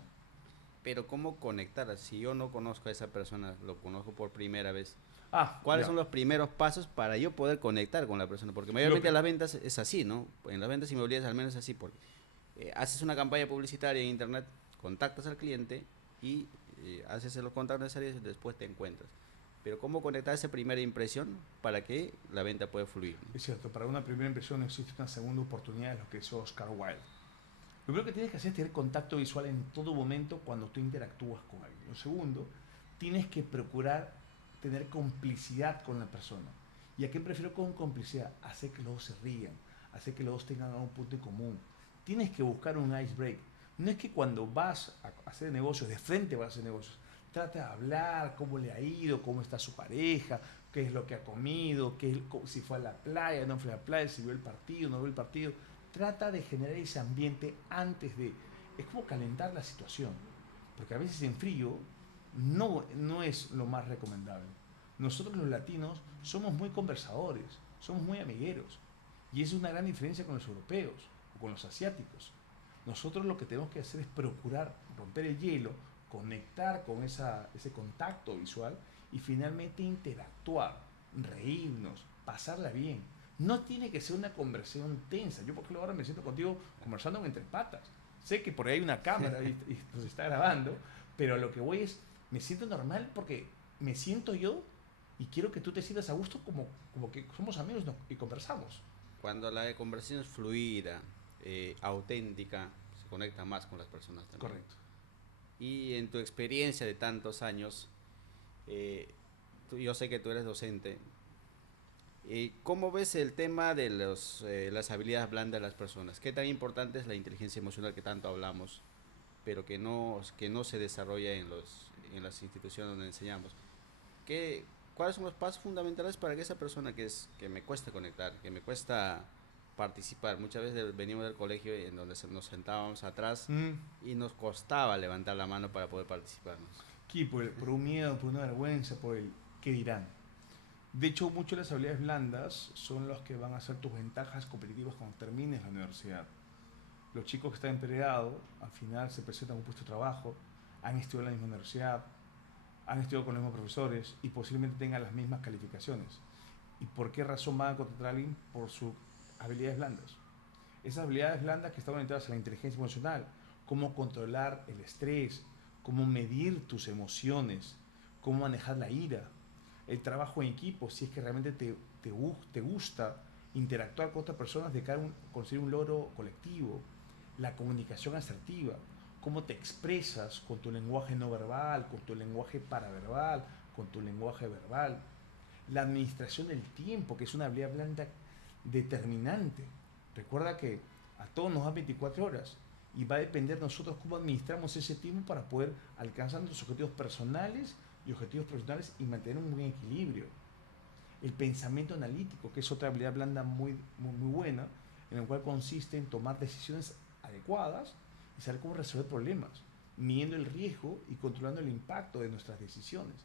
Pero ¿cómo conectar? Si yo no conozco a esa persona, lo conozco por primera vez, Ah, ¿cuáles ya. son los primeros pasos para yo poder conectar con la persona? Porque Lo mayormente que, en las ventas es así, ¿no? En las ventas inmobiliarias al menos es así, porque haces una campaña publicitaria en internet, contactas al cliente y haces los contactos necesarios y después te encuentras. Pero ¿cómo conectar esa primera impresión para que la venta pueda fluir, ¿no? es cierto, para una primera impresión no existe una segunda oportunidad, es lo que hizo Oscar Wilde. Lo primero que tienes que hacer es tener contacto visual en todo momento cuando tú interactúas con alguien. Lo segundo, tienes que procurar tener complicidad con la persona. ¿Y a qué prefiero con complicidad? Hacer que los dos se rían, hacer que los dos tengan un punto en común. Tienes que buscar un icebreak. No es que cuando vas a hacer negocios, de frente vas a hacer negocios, trata de hablar cómo le ha ido, cómo está su pareja, qué es lo que ha comido, si fue a la playa, no fue a la playa, si vio el partido, no vio el partido. Trata de generar ese ambiente antes de... Es como calentar la situación, porque a veces en frío no es lo más recomendable. Nosotros los latinos somos muy conversadores, somos muy amigueros, y es una gran diferencia con los europeos o con los asiáticos. Nosotros lo que tenemos que hacer es procurar romper el hielo, conectar con ese contacto visual y finalmente interactuar, reírnos, pasarla bien. No tiene que ser una conversación tensa. Yo, por ejemplo, ahora me siento contigo conversando entre patas. Sé que por ahí hay una cámara y nos está grabando, pero a lo que voy es, me siento normal porque me siento yo y quiero que tú te sientas a gusto como que somos amigos, ¿no? Y conversamos. Cuando la conversación es fluida, auténtica, se conecta más con las personas también. Correcto. Y en tu experiencia de tantos años, yo sé que tú eres docente. ¿Cómo ves el tema de las habilidades blandas de las personas? ¿Qué tan importante es la inteligencia emocional que tanto hablamos, pero que no se desarrolla en las instituciones donde enseñamos? ¿Cuáles son los pasos fundamentales para que esa persona que me cuesta conectar, que me cuesta participar? Muchas veces venimos del colegio en donde nos sentábamos atrás Mm. y nos costaba levantar la mano para poder participar, ¿no? Aquí, por un miedo, por una vergüenza, por el qué dirán. De hecho, muchas de las habilidades blandas son las que van a ser tus ventajas competitivas cuando termines la universidad. Los chicos que están en pregrado, al final se presentan a un puesto de trabajo, han estudiado en la misma universidad, han estudiado con los mismos profesores y posiblemente tengan las mismas calificaciones. ¿Y por qué razón van a contratar a alguien? Por sus habilidades blandas. Esas habilidades blandas que están orientadas a la inteligencia emocional, cómo controlar el estrés, cómo medir tus emociones, cómo manejar la ira, el trabajo en equipo, si es que realmente te gusta interactuar con otras personas de cara a conseguir un logro colectivo, la comunicación asertiva, cómo te expresas con tu lenguaje no verbal, con tu lenguaje paraverbal, con tu lenguaje verbal, la administración del tiempo, que es una habilidad blanda determinante. Recuerda que a todos nos dan 24 horas y va a depender de nosotros cómo administramos ese tiempo para poder alcanzar nuestros objetivos personales y objetivos profesionales y mantener un buen equilibrio. El pensamiento analítico, que es otra habilidad blanda muy buena, en el cual consiste en tomar decisiones adecuadas y saber cómo resolver problemas, midiendo el riesgo y controlando el impacto de nuestras decisiones.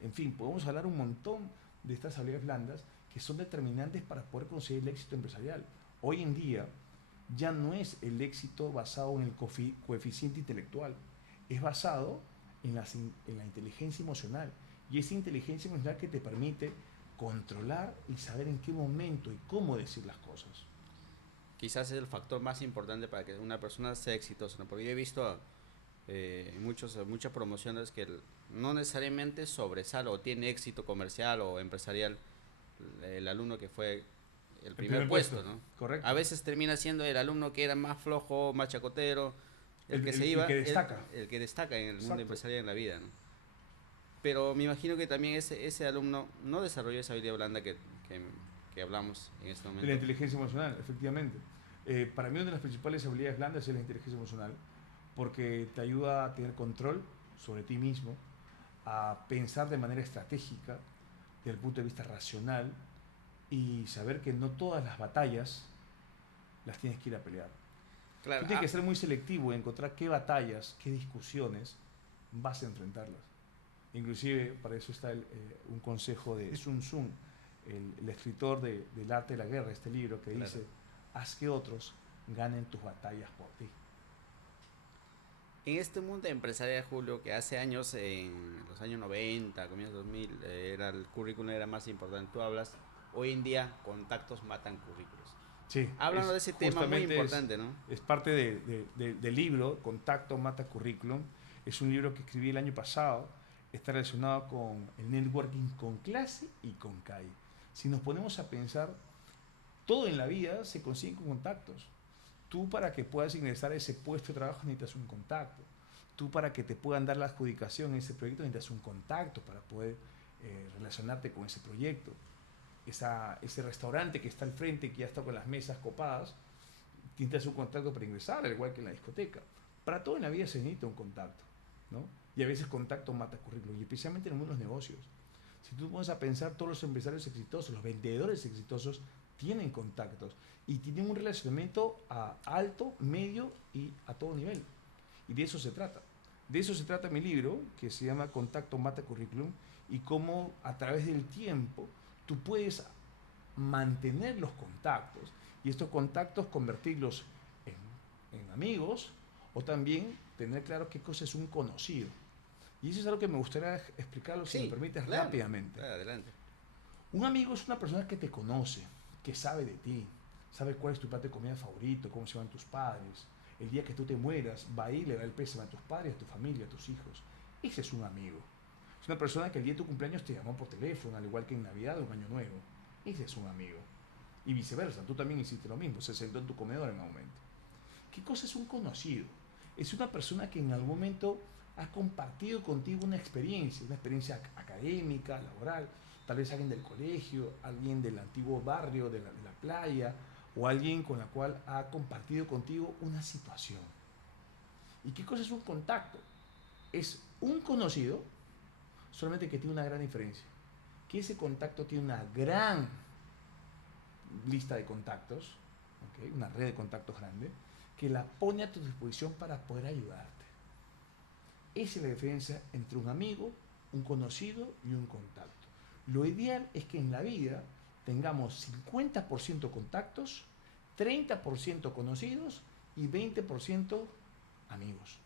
En fin, podemos hablar un montón de estas habilidades blandas que son determinantes para poder conseguir el éxito empresarial. Hoy en día ya no es el éxito basado en el coeficiente intelectual, es basado en la inteligencia emocional. Y esa inteligencia emocional que te permite controlar y saber en qué momento y cómo decir las cosas. Quizás es el factor más importante para que una persona sea exitosa, ¿no? Porque yo he visto muchas promociones que no necesariamente sobresale o tiene éxito comercial o empresarial el alumno que fue el primer puesto, ¿no? Correcto. A veces termina siendo el alumno que era más flojo, más chacotero, el que destaca. El que destaca en el Exacto. mundo empresarial en la vida, ¿no? Pero me imagino que también ese alumno no desarrolló esa habilidad blanda que hablamos en este momento. De la inteligencia emocional, efectivamente. Para mí una de las principales habilidades blandas es la inteligencia emocional, porque te ayuda a tener control sobre ti mismo, a pensar de manera estratégica, desde el punto de vista racional, y saber que no todas las batallas las tienes que ir a pelear. Claro, Tú tienes que ser muy selectivo y encontrar qué batallas, qué discusiones vas a enfrentarlas. Inclusive para eso está un consejo de Sun Tzu, el escritor del arte de la guerra, este libro que dice, haz que otros ganen tus batallas por ti. En este mundo empresarial, Julio, que hace años, en los años 90, comienzos 2000, el currículum era más importante, tú hablas, hoy en día contactos matan currículos. Sí, hablando de ese tema muy importante, ¿no? Es parte del libro, Contacto Mata Currículum. Es un libro que escribí el año pasado. Está relacionado con el networking con clase y con calle. Si nos ponemos a pensar, todo en la vida se consigue con contactos. Tú para que puedas ingresar a ese puesto de trabajo necesitas un contacto. Tú para que te puedan dar la adjudicación en ese proyecto necesitas un contacto para poder relacionarte con ese proyecto. Ese restaurante que está al frente, que ya está con las mesas copadas, necesitas un contacto para ingresar, al igual que en la discoteca. Para todo en la vida se necesita un contacto, ¿no? Y a veces contacto mata currículum, y especialmente en el mundo de los negocios. Si tú pones a pensar, todos los empresarios exitosos, los vendedores exitosos, tienen contactos y tienen un relacionamiento a alto, medio y a todo nivel. Y de eso se trata. De eso se trata mi libro, que se llama Contacto Mata Currículum, y cómo a través del tiempo tú puedes mantener los contactos y estos contactos convertirlos en amigos, o también tener claro qué cosa es un conocido. Y eso es algo que me gustaría explicarlo, si me permites, rápidamente. Claro, adelante. Un amigo es una persona que te conoce, que sabe de ti, sabe cuál es tu plato de comida favorito, cómo se llaman tus padres. El día que tú te mueras, va a ir, le da el pésame a tus padres, a tu familia, a tus hijos. Ese es un amigo. Es una persona que el día de tu cumpleaños te llamó por teléfono, al igual que en Navidad o en Año Nuevo. Ese es un amigo. Y viceversa, tú también hiciste lo mismo, se sentó en tu comedor en un momento. ¿Qué cosa es un conocido? Es una persona que en algún momento ha compartido contigo una experiencia académica, laboral, tal vez alguien del colegio, alguien del antiguo barrio, de la playa, o alguien con la cual ha compartido contigo una situación. ¿Y qué cosa es un contacto? Es un conocido, solamente que tiene una gran diferencia, que ese contacto tiene una gran lista de contactos, ¿okay? Una red de contactos grande, que la pone a tu disposición para poder ayudarte. Esa es la diferencia entre un amigo, un conocido y un contacto. Lo ideal es que en la vida tengamos 50% contactos, 30% conocidos y 20% amigos.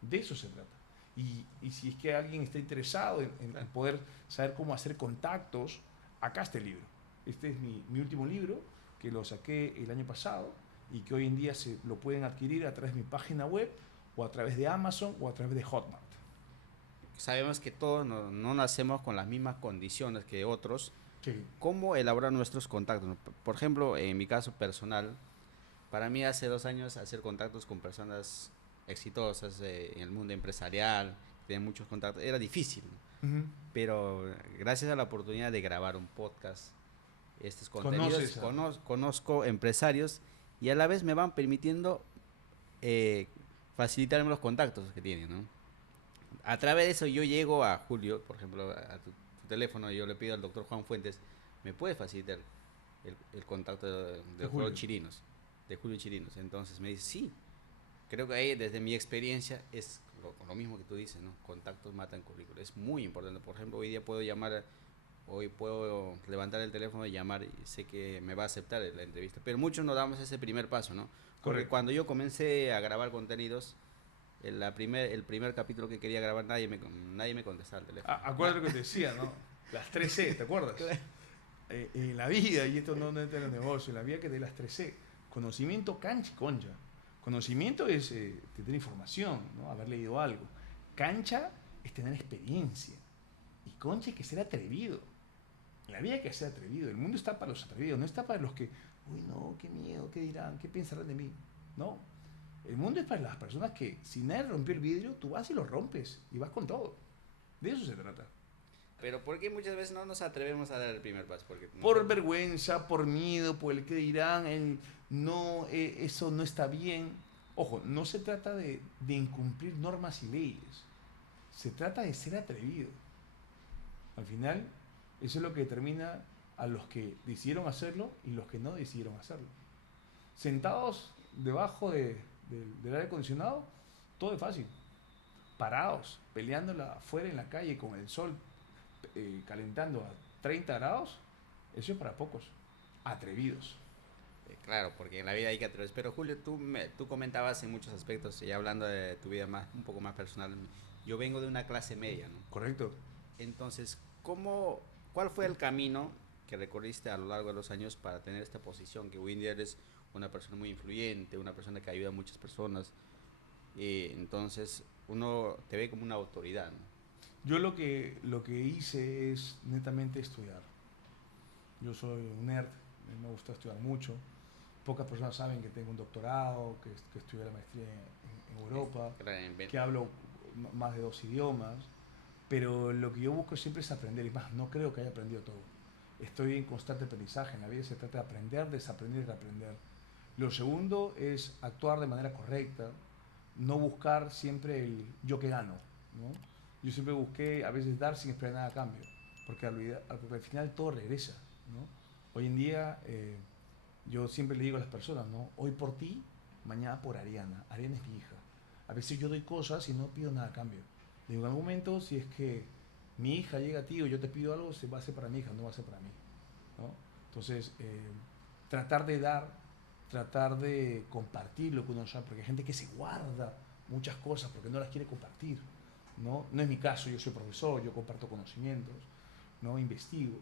De eso se trata. Y si es que alguien está interesado en poder saber cómo hacer contactos, acá está el libro. Este es mi último libro, que lo saqué el año pasado y que hoy en día se lo pueden adquirir a través de mi página web o a través de Amazon o a través de Hotmart. Sabemos que todos no nacemos con las mismas condiciones que otros. Sí. ¿Cómo elaborar nuestros contactos? Por ejemplo, en mi caso personal, para mí hace 2 años hacer contactos con personas exitosas en el mundo empresarial, tener muchos contactos, era difícil, ¿no? Ujú. Pero gracias a la oportunidad de grabar un podcast, estos contenidos, conozco empresarios y a la vez me van permitiendo eh, facilitarme los contactos que tienen, ¿no? A través de eso yo llego a Julio, por ejemplo, a tu teléfono, yo le pido al doctor Juan Fuentes, ¿me puede facilitar el contacto de Julio. Chirinos? De Julio Chirinos. Entonces me dice, sí, creo que ahí desde mi experiencia es lo mismo que tú dices, ¿no? Contactos matan currículum. Es muy importante. Por ejemplo, hoy día hoy puedo levantar el teléfono y llamar y sé que me va a aceptar la entrevista. Pero muchos no damos ese primer paso, ¿no? Porque Correcto. cuando yo comencé a grabar contenidos, el primer capítulo que quería grabar, nadie me contestaba el teléfono. Acuérdate lo que te decía, ¿no? Las 3C, ¿te acuerdas? En la vida, y esto no es de los negocios, en la vida que de las 3C. Conocimiento, cancha y concha. Conocimiento es tener información, ¿no? Haber leído algo. Cancha es tener experiencia. Y concha es que ser atrevido. En la vida hay que ser atrevido. El mundo está para los atrevidos, no está para los que, uy, no, qué miedo, qué dirán, qué pensarán de mí. No. El mundo es para las personas que, si nadie rompió el vidrio, tú vas y lo rompes y vas con todo. De eso se trata. Pero ¿por qué muchas veces no nos atrevemos a dar el primer paso? Porque Por vergüenza, por miedo, por el que dirán, el no, eso no está bien. Ojo, no se trata de incumplir normas y leyes. Se trata de ser atrevido. Al final, eso es lo que determina a los que decidieron hacerlo y los que no decidieron hacerlo. Sentados debajo del aire acondicionado, todo es fácil. Parados, peleándola afuera en la calle con el sol calentando a 30 grados, eso es para pocos, atrevidos. claro, porque en la vida hay que atreverse. Pero Julio, tú comentabas en muchos aspectos, y hablando de tu vida un poco más personal, yo vengo de una clase media, ¿no? ¿Correcto? Entonces, ¿cuál fue el camino que recorriste a lo largo de los años para tener esta posición? Que hoy en día eres una persona muy influyente, una persona que ayuda a muchas personas, y entonces uno te ve como una autoridad, ¿no? Yo lo que hice es netamente estudiar. Yo soy un nerd, me gusta estudiar mucho. Pocas personas saben que tengo un doctorado, que estudié la maestría en Europa, que hablo más de 2 idiomas, pero lo que yo busco siempre es aprender, y más, no creo que haya aprendido todo. Estoy en constante aprendizaje, en la vida se trata de aprender, desaprender y reaprender. Lo segundo es actuar de manera correcta, no buscar siempre el yo que gano, ¿no? Yo siempre busqué a veces dar sin esperar nada a cambio, porque al final todo regresa, ¿no? Hoy en día yo siempre le digo a las personas, ¿no? Hoy por ti, mañana por Ariana. Ariana es mi hija. A veces yo doy cosas y no pido nada a cambio. Digo, en algún momento, si es que mi hija llega a ti o yo te pido algo, se va a hacer para mi hija, no va a ser para mí, ¿no? Entonces, tratar de dar, tratar de compartir lo que uno sabe, porque hay gente que se guarda muchas cosas porque no las quiere compartir, ¿no? No es mi caso, yo soy profesor, yo comparto conocimientos, ¿no? Investigo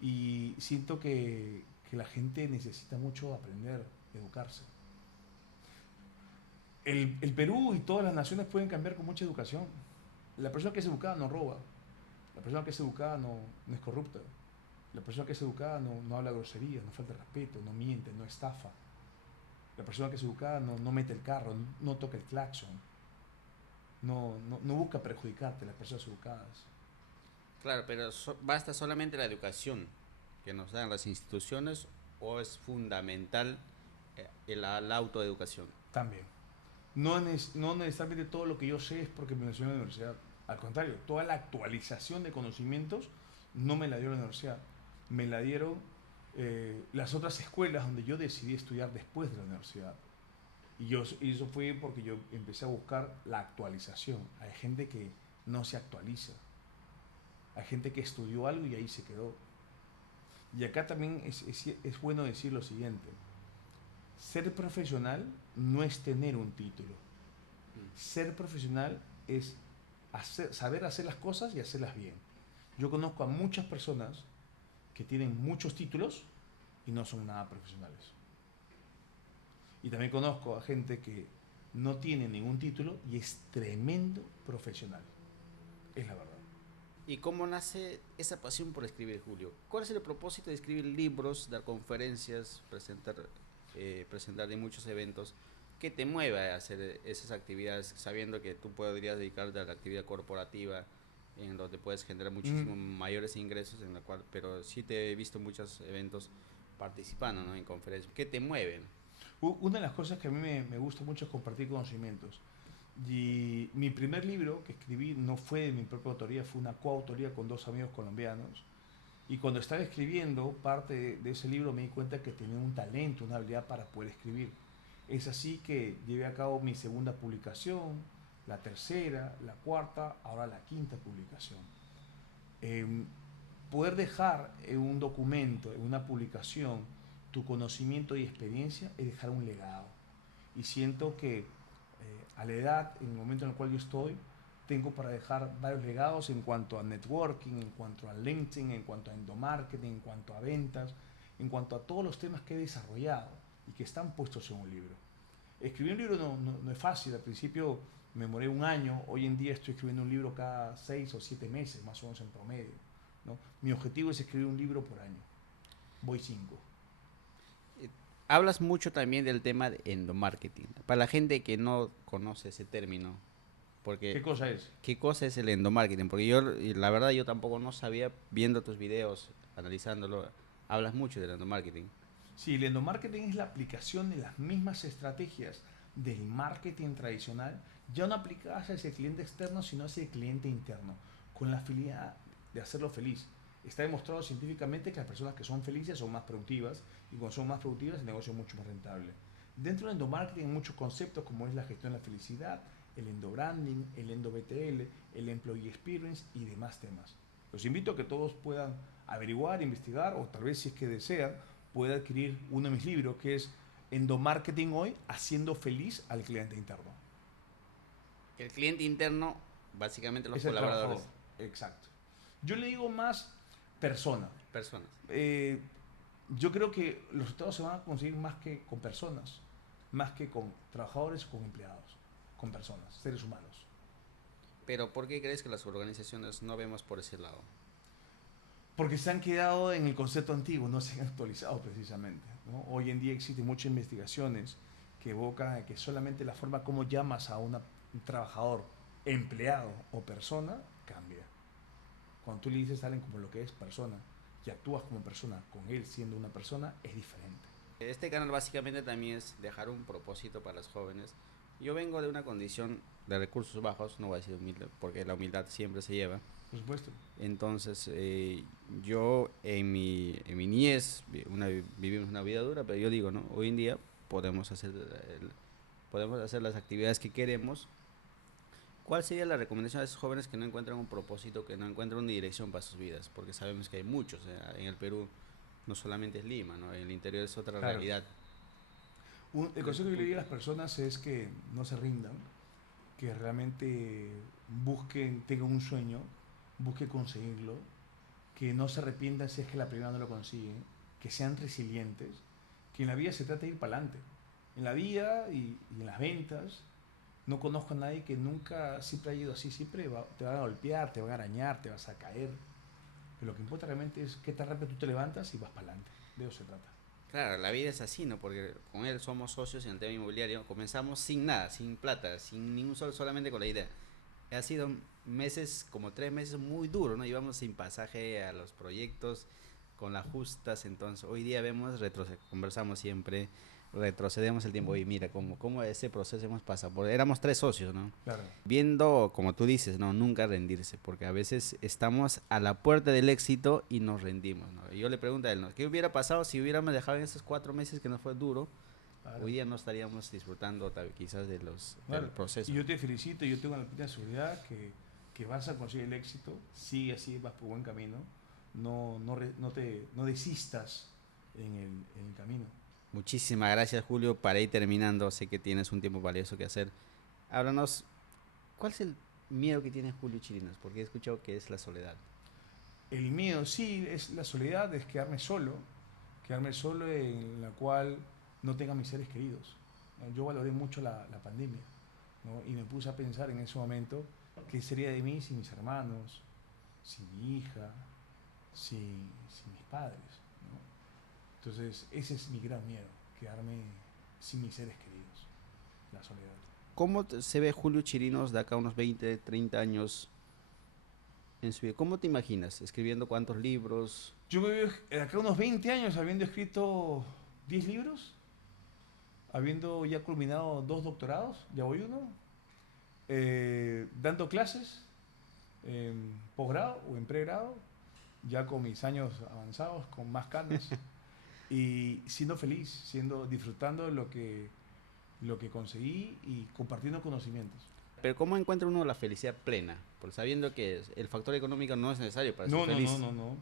y siento que la gente necesita mucho aprender, educarse. El Perú y todas las naciones pueden cambiar con mucha educación. La persona que es educada no roba, la persona que es educada no es corrupta, la persona que es educada no habla groserías, no falta respeto, no miente, no estafa. La persona que es educada no mete el carro, no toca el claxon, no busca perjudicarte, las personas educadas. Claro, pero ¿basta solamente la educación que nos dan las instituciones o es fundamental la autoeducación? También. No necesariamente todo lo que yo sé es porque me lo enseñó en la universidad. Al contrario, toda la actualización de conocimientos no me la dio la universidad. Me la dieron las otras escuelas donde yo decidí estudiar después de la universidad. Y eso fue porque yo empecé a buscar la actualización. Hay gente que no se actualiza. Hay gente que estudió algo y ahí se quedó. Y acá también es bueno decir lo siguiente. Ser profesional no es tener un título. Ser profesional es saber hacer las cosas y hacerlas bien. Yo conozco a muchas personas que tienen muchos títulos y no son nada profesionales. Y también conozco a gente que no tiene ningún título y es tremendo profesional. Es la verdad. ¿Y cómo nace esa pasión por escribir, Julio? ¿Cuál es el propósito de escribir libros, dar conferencias, presentar en muchos eventos? ¿Qué te mueve a hacer esas actividades sabiendo que tú podrías dedicarte a la actividad corporativa en donde puedes generar muchísimos mayores ingresos, en la cual, pero sí te he visto en muchos eventos participando, ¿no? En conferencias. ¿Qué te mueve? Una de las cosas que a mí me gusta mucho es compartir conocimientos. Y mi primer libro que escribí no fue de mi propia autoría, fue una coautoría con dos amigos colombianos. Y cuando estaba escribiendo parte de ese libro me di cuenta que tenía un talento, una habilidad para poder escribir. Es así que llevé a cabo mi segunda publicación, la tercera, la cuarta, ahora la quinta publicación. Em, Poder dejar en un documento, en una publicación, tu conocimiento y experiencia es dejar un legado. Y siento que a la edad, en el momento en el cual yo estoy, tengo para dejar varios legados en cuanto a networking, en cuanto a LinkedIn, en cuanto a endomarketing, en cuanto a ventas, en cuanto a todos los temas que he desarrollado y que están puestos en un libro. Escribir un libro no es fácil, al principio me demoré un año, hoy en día estoy escribiendo un libro cada 6 o 7 meses, más o menos en promedio, ¿no? Mi objetivo es escribir un libro por año, voy 5. Hablas mucho también del tema de endomarketing. Para la gente que no conoce ese término, ¿Qué porque cosa es? ¿qué cosa es el endomarketing? Porque yo, y la verdad, yo tampoco no sabía, viendo tus videos, analizándolo, hablas mucho del endomarketing. Sí, el endomarketing es la aplicación de las mismas estrategias del marketing tradicional, ya no aplicadas hacia el cliente externo, sino hacia el cliente interno, con la finalidad de hacerlo feliz. Está demostrado científicamente que las personas que son felices son más productivas y cuando son más productivas el negocio es mucho más rentable. Dentro del endomarketing hay muchos conceptos como es la gestión de la felicidad, el endobranding, el endo-BTL, el employee experience y demás temas. Los invito a que todos puedan averiguar, investigar o tal vez si es que desean puede adquirir uno de mis libros que es Endomarketing hoy, haciendo feliz al cliente interno. El cliente interno, básicamente los Es el colaboradores, trabajador, exacto. Yo le digo más persona. personas. Yo creo que los resultados se van a conseguir más que con personas, más que con trabajadores o con empleados, con personas, seres humanos. Pero ¿por qué crees que las organizaciones no vemos por ese lado? Porque se han quedado en el concepto antiguo, no se han actualizado precisamente, ¿no? Hoy en día existen muchas investigaciones que evocan a que solamente la forma como llamas a un trabajador, empleado o persona cambia. Cuando tú le dices a alguien como lo que es persona y actúas como persona con él siendo una persona, es diferente. Este canal básicamente también es dejar un propósito para los jóvenes. Yo vengo de una condición de recursos bajos, no voy a decir humilde, porque la humildad siempre se lleva. Por supuesto. Entonces, yo en mi niñez vivimos una vida dura, pero yo digo, ¿no? Hoy en día podemos hacer, podemos hacer las actividades que queremos. ¿Cuál sería la recomendación a esos jóvenes que no encuentran un propósito, que no encuentran una dirección para sus vidas? Porque sabemos que hay muchos, en el Perú no solamente es Lima, ¿no? En el interior es otra Claro. realidad. El consejo que yo le digo a las personas es que no se rindan, que realmente busquen, tengan un sueño, busquen conseguirlo, que no se arrepientan si es que la primera no lo consiguen, que sean resilientes, que en la vida se trata de ir para adelante. En la vida y en las ventas, no conozco a nadie que nunca siempre haya ido así, siempre te van a golpear, te van a arañar, te vas a caer. Pero lo que importa realmente es qué tan rápido tú te levantas y vas para adelante. De eso se trata. Claro, la vida es así, ¿no? Porque con él somos socios en el tema inmobiliario. Comenzamos sin nada, sin plata, sin ningún sol, solamente con la idea. Ha sido meses, como 3 meses muy duros, ¿no? Íbamos sin pasaje a los proyectos, con las justas. Entonces, hoy día vemos, conversamos siempre, retrocedemos el tiempo y mira cómo ese proceso hemos pasado. Porque éramos 3 socios, ¿no? Claro. Viendo, como tú dices, no, nunca rendirse, porque a veces estamos a la puerta del éxito y nos rendimos, ¿no? Y yo le pregunto a él, ¿no? ¿Qué hubiera pasado si hubiéramos dejado en esos 4 meses que nos fue duro? Claro. Hoy día no estaríamos disfrutando quizás del Claro. proceso. Y yo te felicito, yo tengo la plena seguridad que vas a conseguir el éxito, sigue así, vas por buen camino, no desistas en el camino. Muchísimas gracias, Julio. Para ir terminando, sé que tienes un tiempo valioso que hacer. Háblanos, ¿cuál es el miedo que tiene Julio Chirinos? Porque he escuchado que es la soledad. El miedo, sí, es la soledad, es quedarme solo en la cual no tenga mis seres queridos. ¿no? Yo valoré mucho la pandemia, ¿no? Y me puse a pensar en ese momento qué sería de mí sin mis hermanos, sin mi hija, sin mis padres, ¿no? Entonces ese es mi gran miedo, quedarme sin mis seres queridos, la soledad. ¿Cómo se ve Julio Chirinos de acá a unos 20, 30 años en su vida? ¿Cómo te imaginas? ¿Escribiendo cuántos libros? Yo me veo de acá a unos 20 años habiendo escrito 10 libros, habiendo ya culminado 2 doctorados, ya voy uno, dando clases en posgrado o en pregrado, ya con mis años avanzados, con más canas, y siendo feliz, disfrutando de lo que conseguí y compartiendo conocimientos. Pero ¿cómo encuentra uno la felicidad plena? Porque sabiendo que el factor económico no es necesario para ser feliz. No.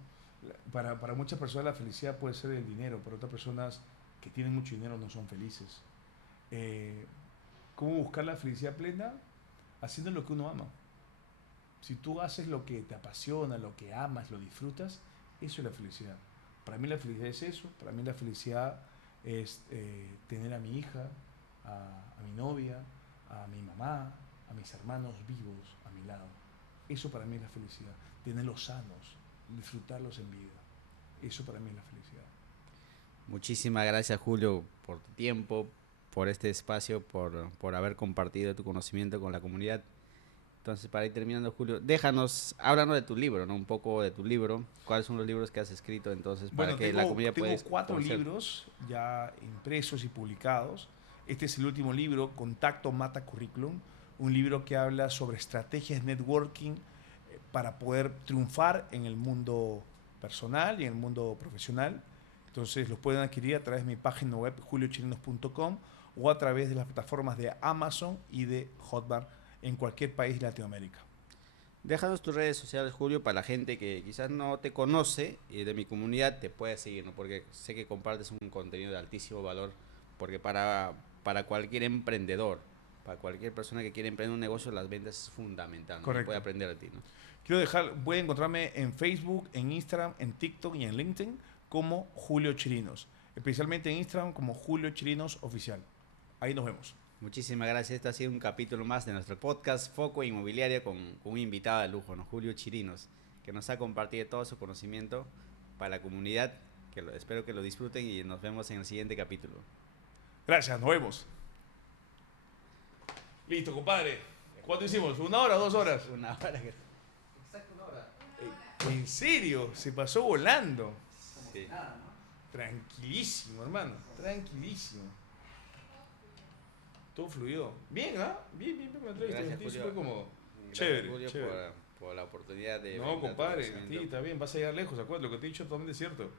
Para muchas personas la felicidad puede ser el dinero, para otras personas que tienen mucho dinero no son felices. ¿Cómo buscar la felicidad plena? Haciendo lo que uno ama. Si tú haces lo que te apasiona, lo que amas, lo disfrutas, eso es la felicidad. Para mí la felicidad es eso, para mí la felicidad es tener a mi hija, a mi novia, a mi mamá, a mis hermanos vivos a mi lado. Eso para mí es la felicidad. Tenerlos sanos, disfrutarlos en vida. Eso para mí es la felicidad. Muchísimas gracias, Julio, por tu tiempo, por este espacio, por haber compartido tu conocimiento con la comunidad. Entonces, para ir terminando, Julio, háblanos de tu libro, ¿no? Un poco de tu libro. ¿Cuáles son los libros que has escrito entonces para que la comunidad pueda tengo 4 libros ya impresos y publicados. Este es el último libro, Contacto Mata Currículum, un libro que habla sobre estrategias de networking para poder triunfar en el mundo personal y en el mundo profesional. Entonces los pueden adquirir a través de mi página web juliochirinos.com o a través de las plataformas de Amazon y de Hotmart en cualquier país de Latinoamérica. Déjanos tus redes sociales, Julio, para la gente que quizás no te conoce y de mi comunidad te puede seguir, ¿no? Porque sé que compartes un contenido de altísimo valor, porque para cualquier emprendedor, para cualquier persona que quiere emprender un negocio, las ventas es fundamental, ¿no? Correcto. Puede aprender de ti, ¿no? Pueden encontrarme en Facebook, en Instagram, en TikTok y en LinkedIn como Julio Chirinos, especialmente en Instagram como Julio Chirinos Oficial. Ahí nos vemos. Muchísimas gracias. Este ha sido un capítulo más de nuestro podcast Foco Inmobiliaria con un invitado de lujo, ¿no? Julio Chirinos, que nos ha compartido todo su conocimiento para la comunidad. Espero que lo disfruten y nos vemos en el siguiente capítulo. Gracias, nos vemos. Listo, compadre. ¿Cuánto hicimos? ¿1 hora o 2 horas? 1 hora. Exacto, 1 hora. ¿En serio? Se pasó volando. Sí. Nada, ¿no? Tranquilísimo, hermano. Tranquilísimo. Todo fluyó. Bien, ¿ah? Bien, la entrevista. Gracias, Sí, Julio. fue como Gracias, chévere, Julio, chévere. por la oportunidad de... No, compadre, a ti está bien, vas a llegar lejos, acuérdate, lo que te he dicho es totalmente cierto.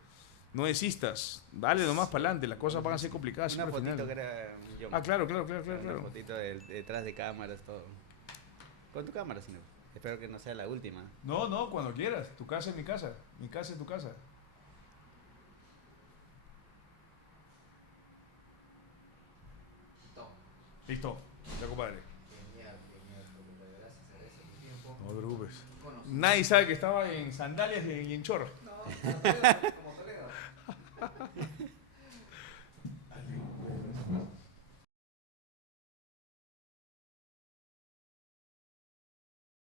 No desistas, dale nomás para adelante, las cosas van a ser complicadas. Una siempre al fotito final. que era yo. Ah, claro. Una fotito detrás de cámaras, todo. Con tu cámara, sino. Espero que no sea la última. No, cuando quieras. Tu casa es mi casa. Mi casa es tu casa. Todo. Listo, ya compadre. Genial, gracias por tu tiempo. No te preocupes. Conocido. Nadie sabe que estaba en sandalias y en chorro. No, como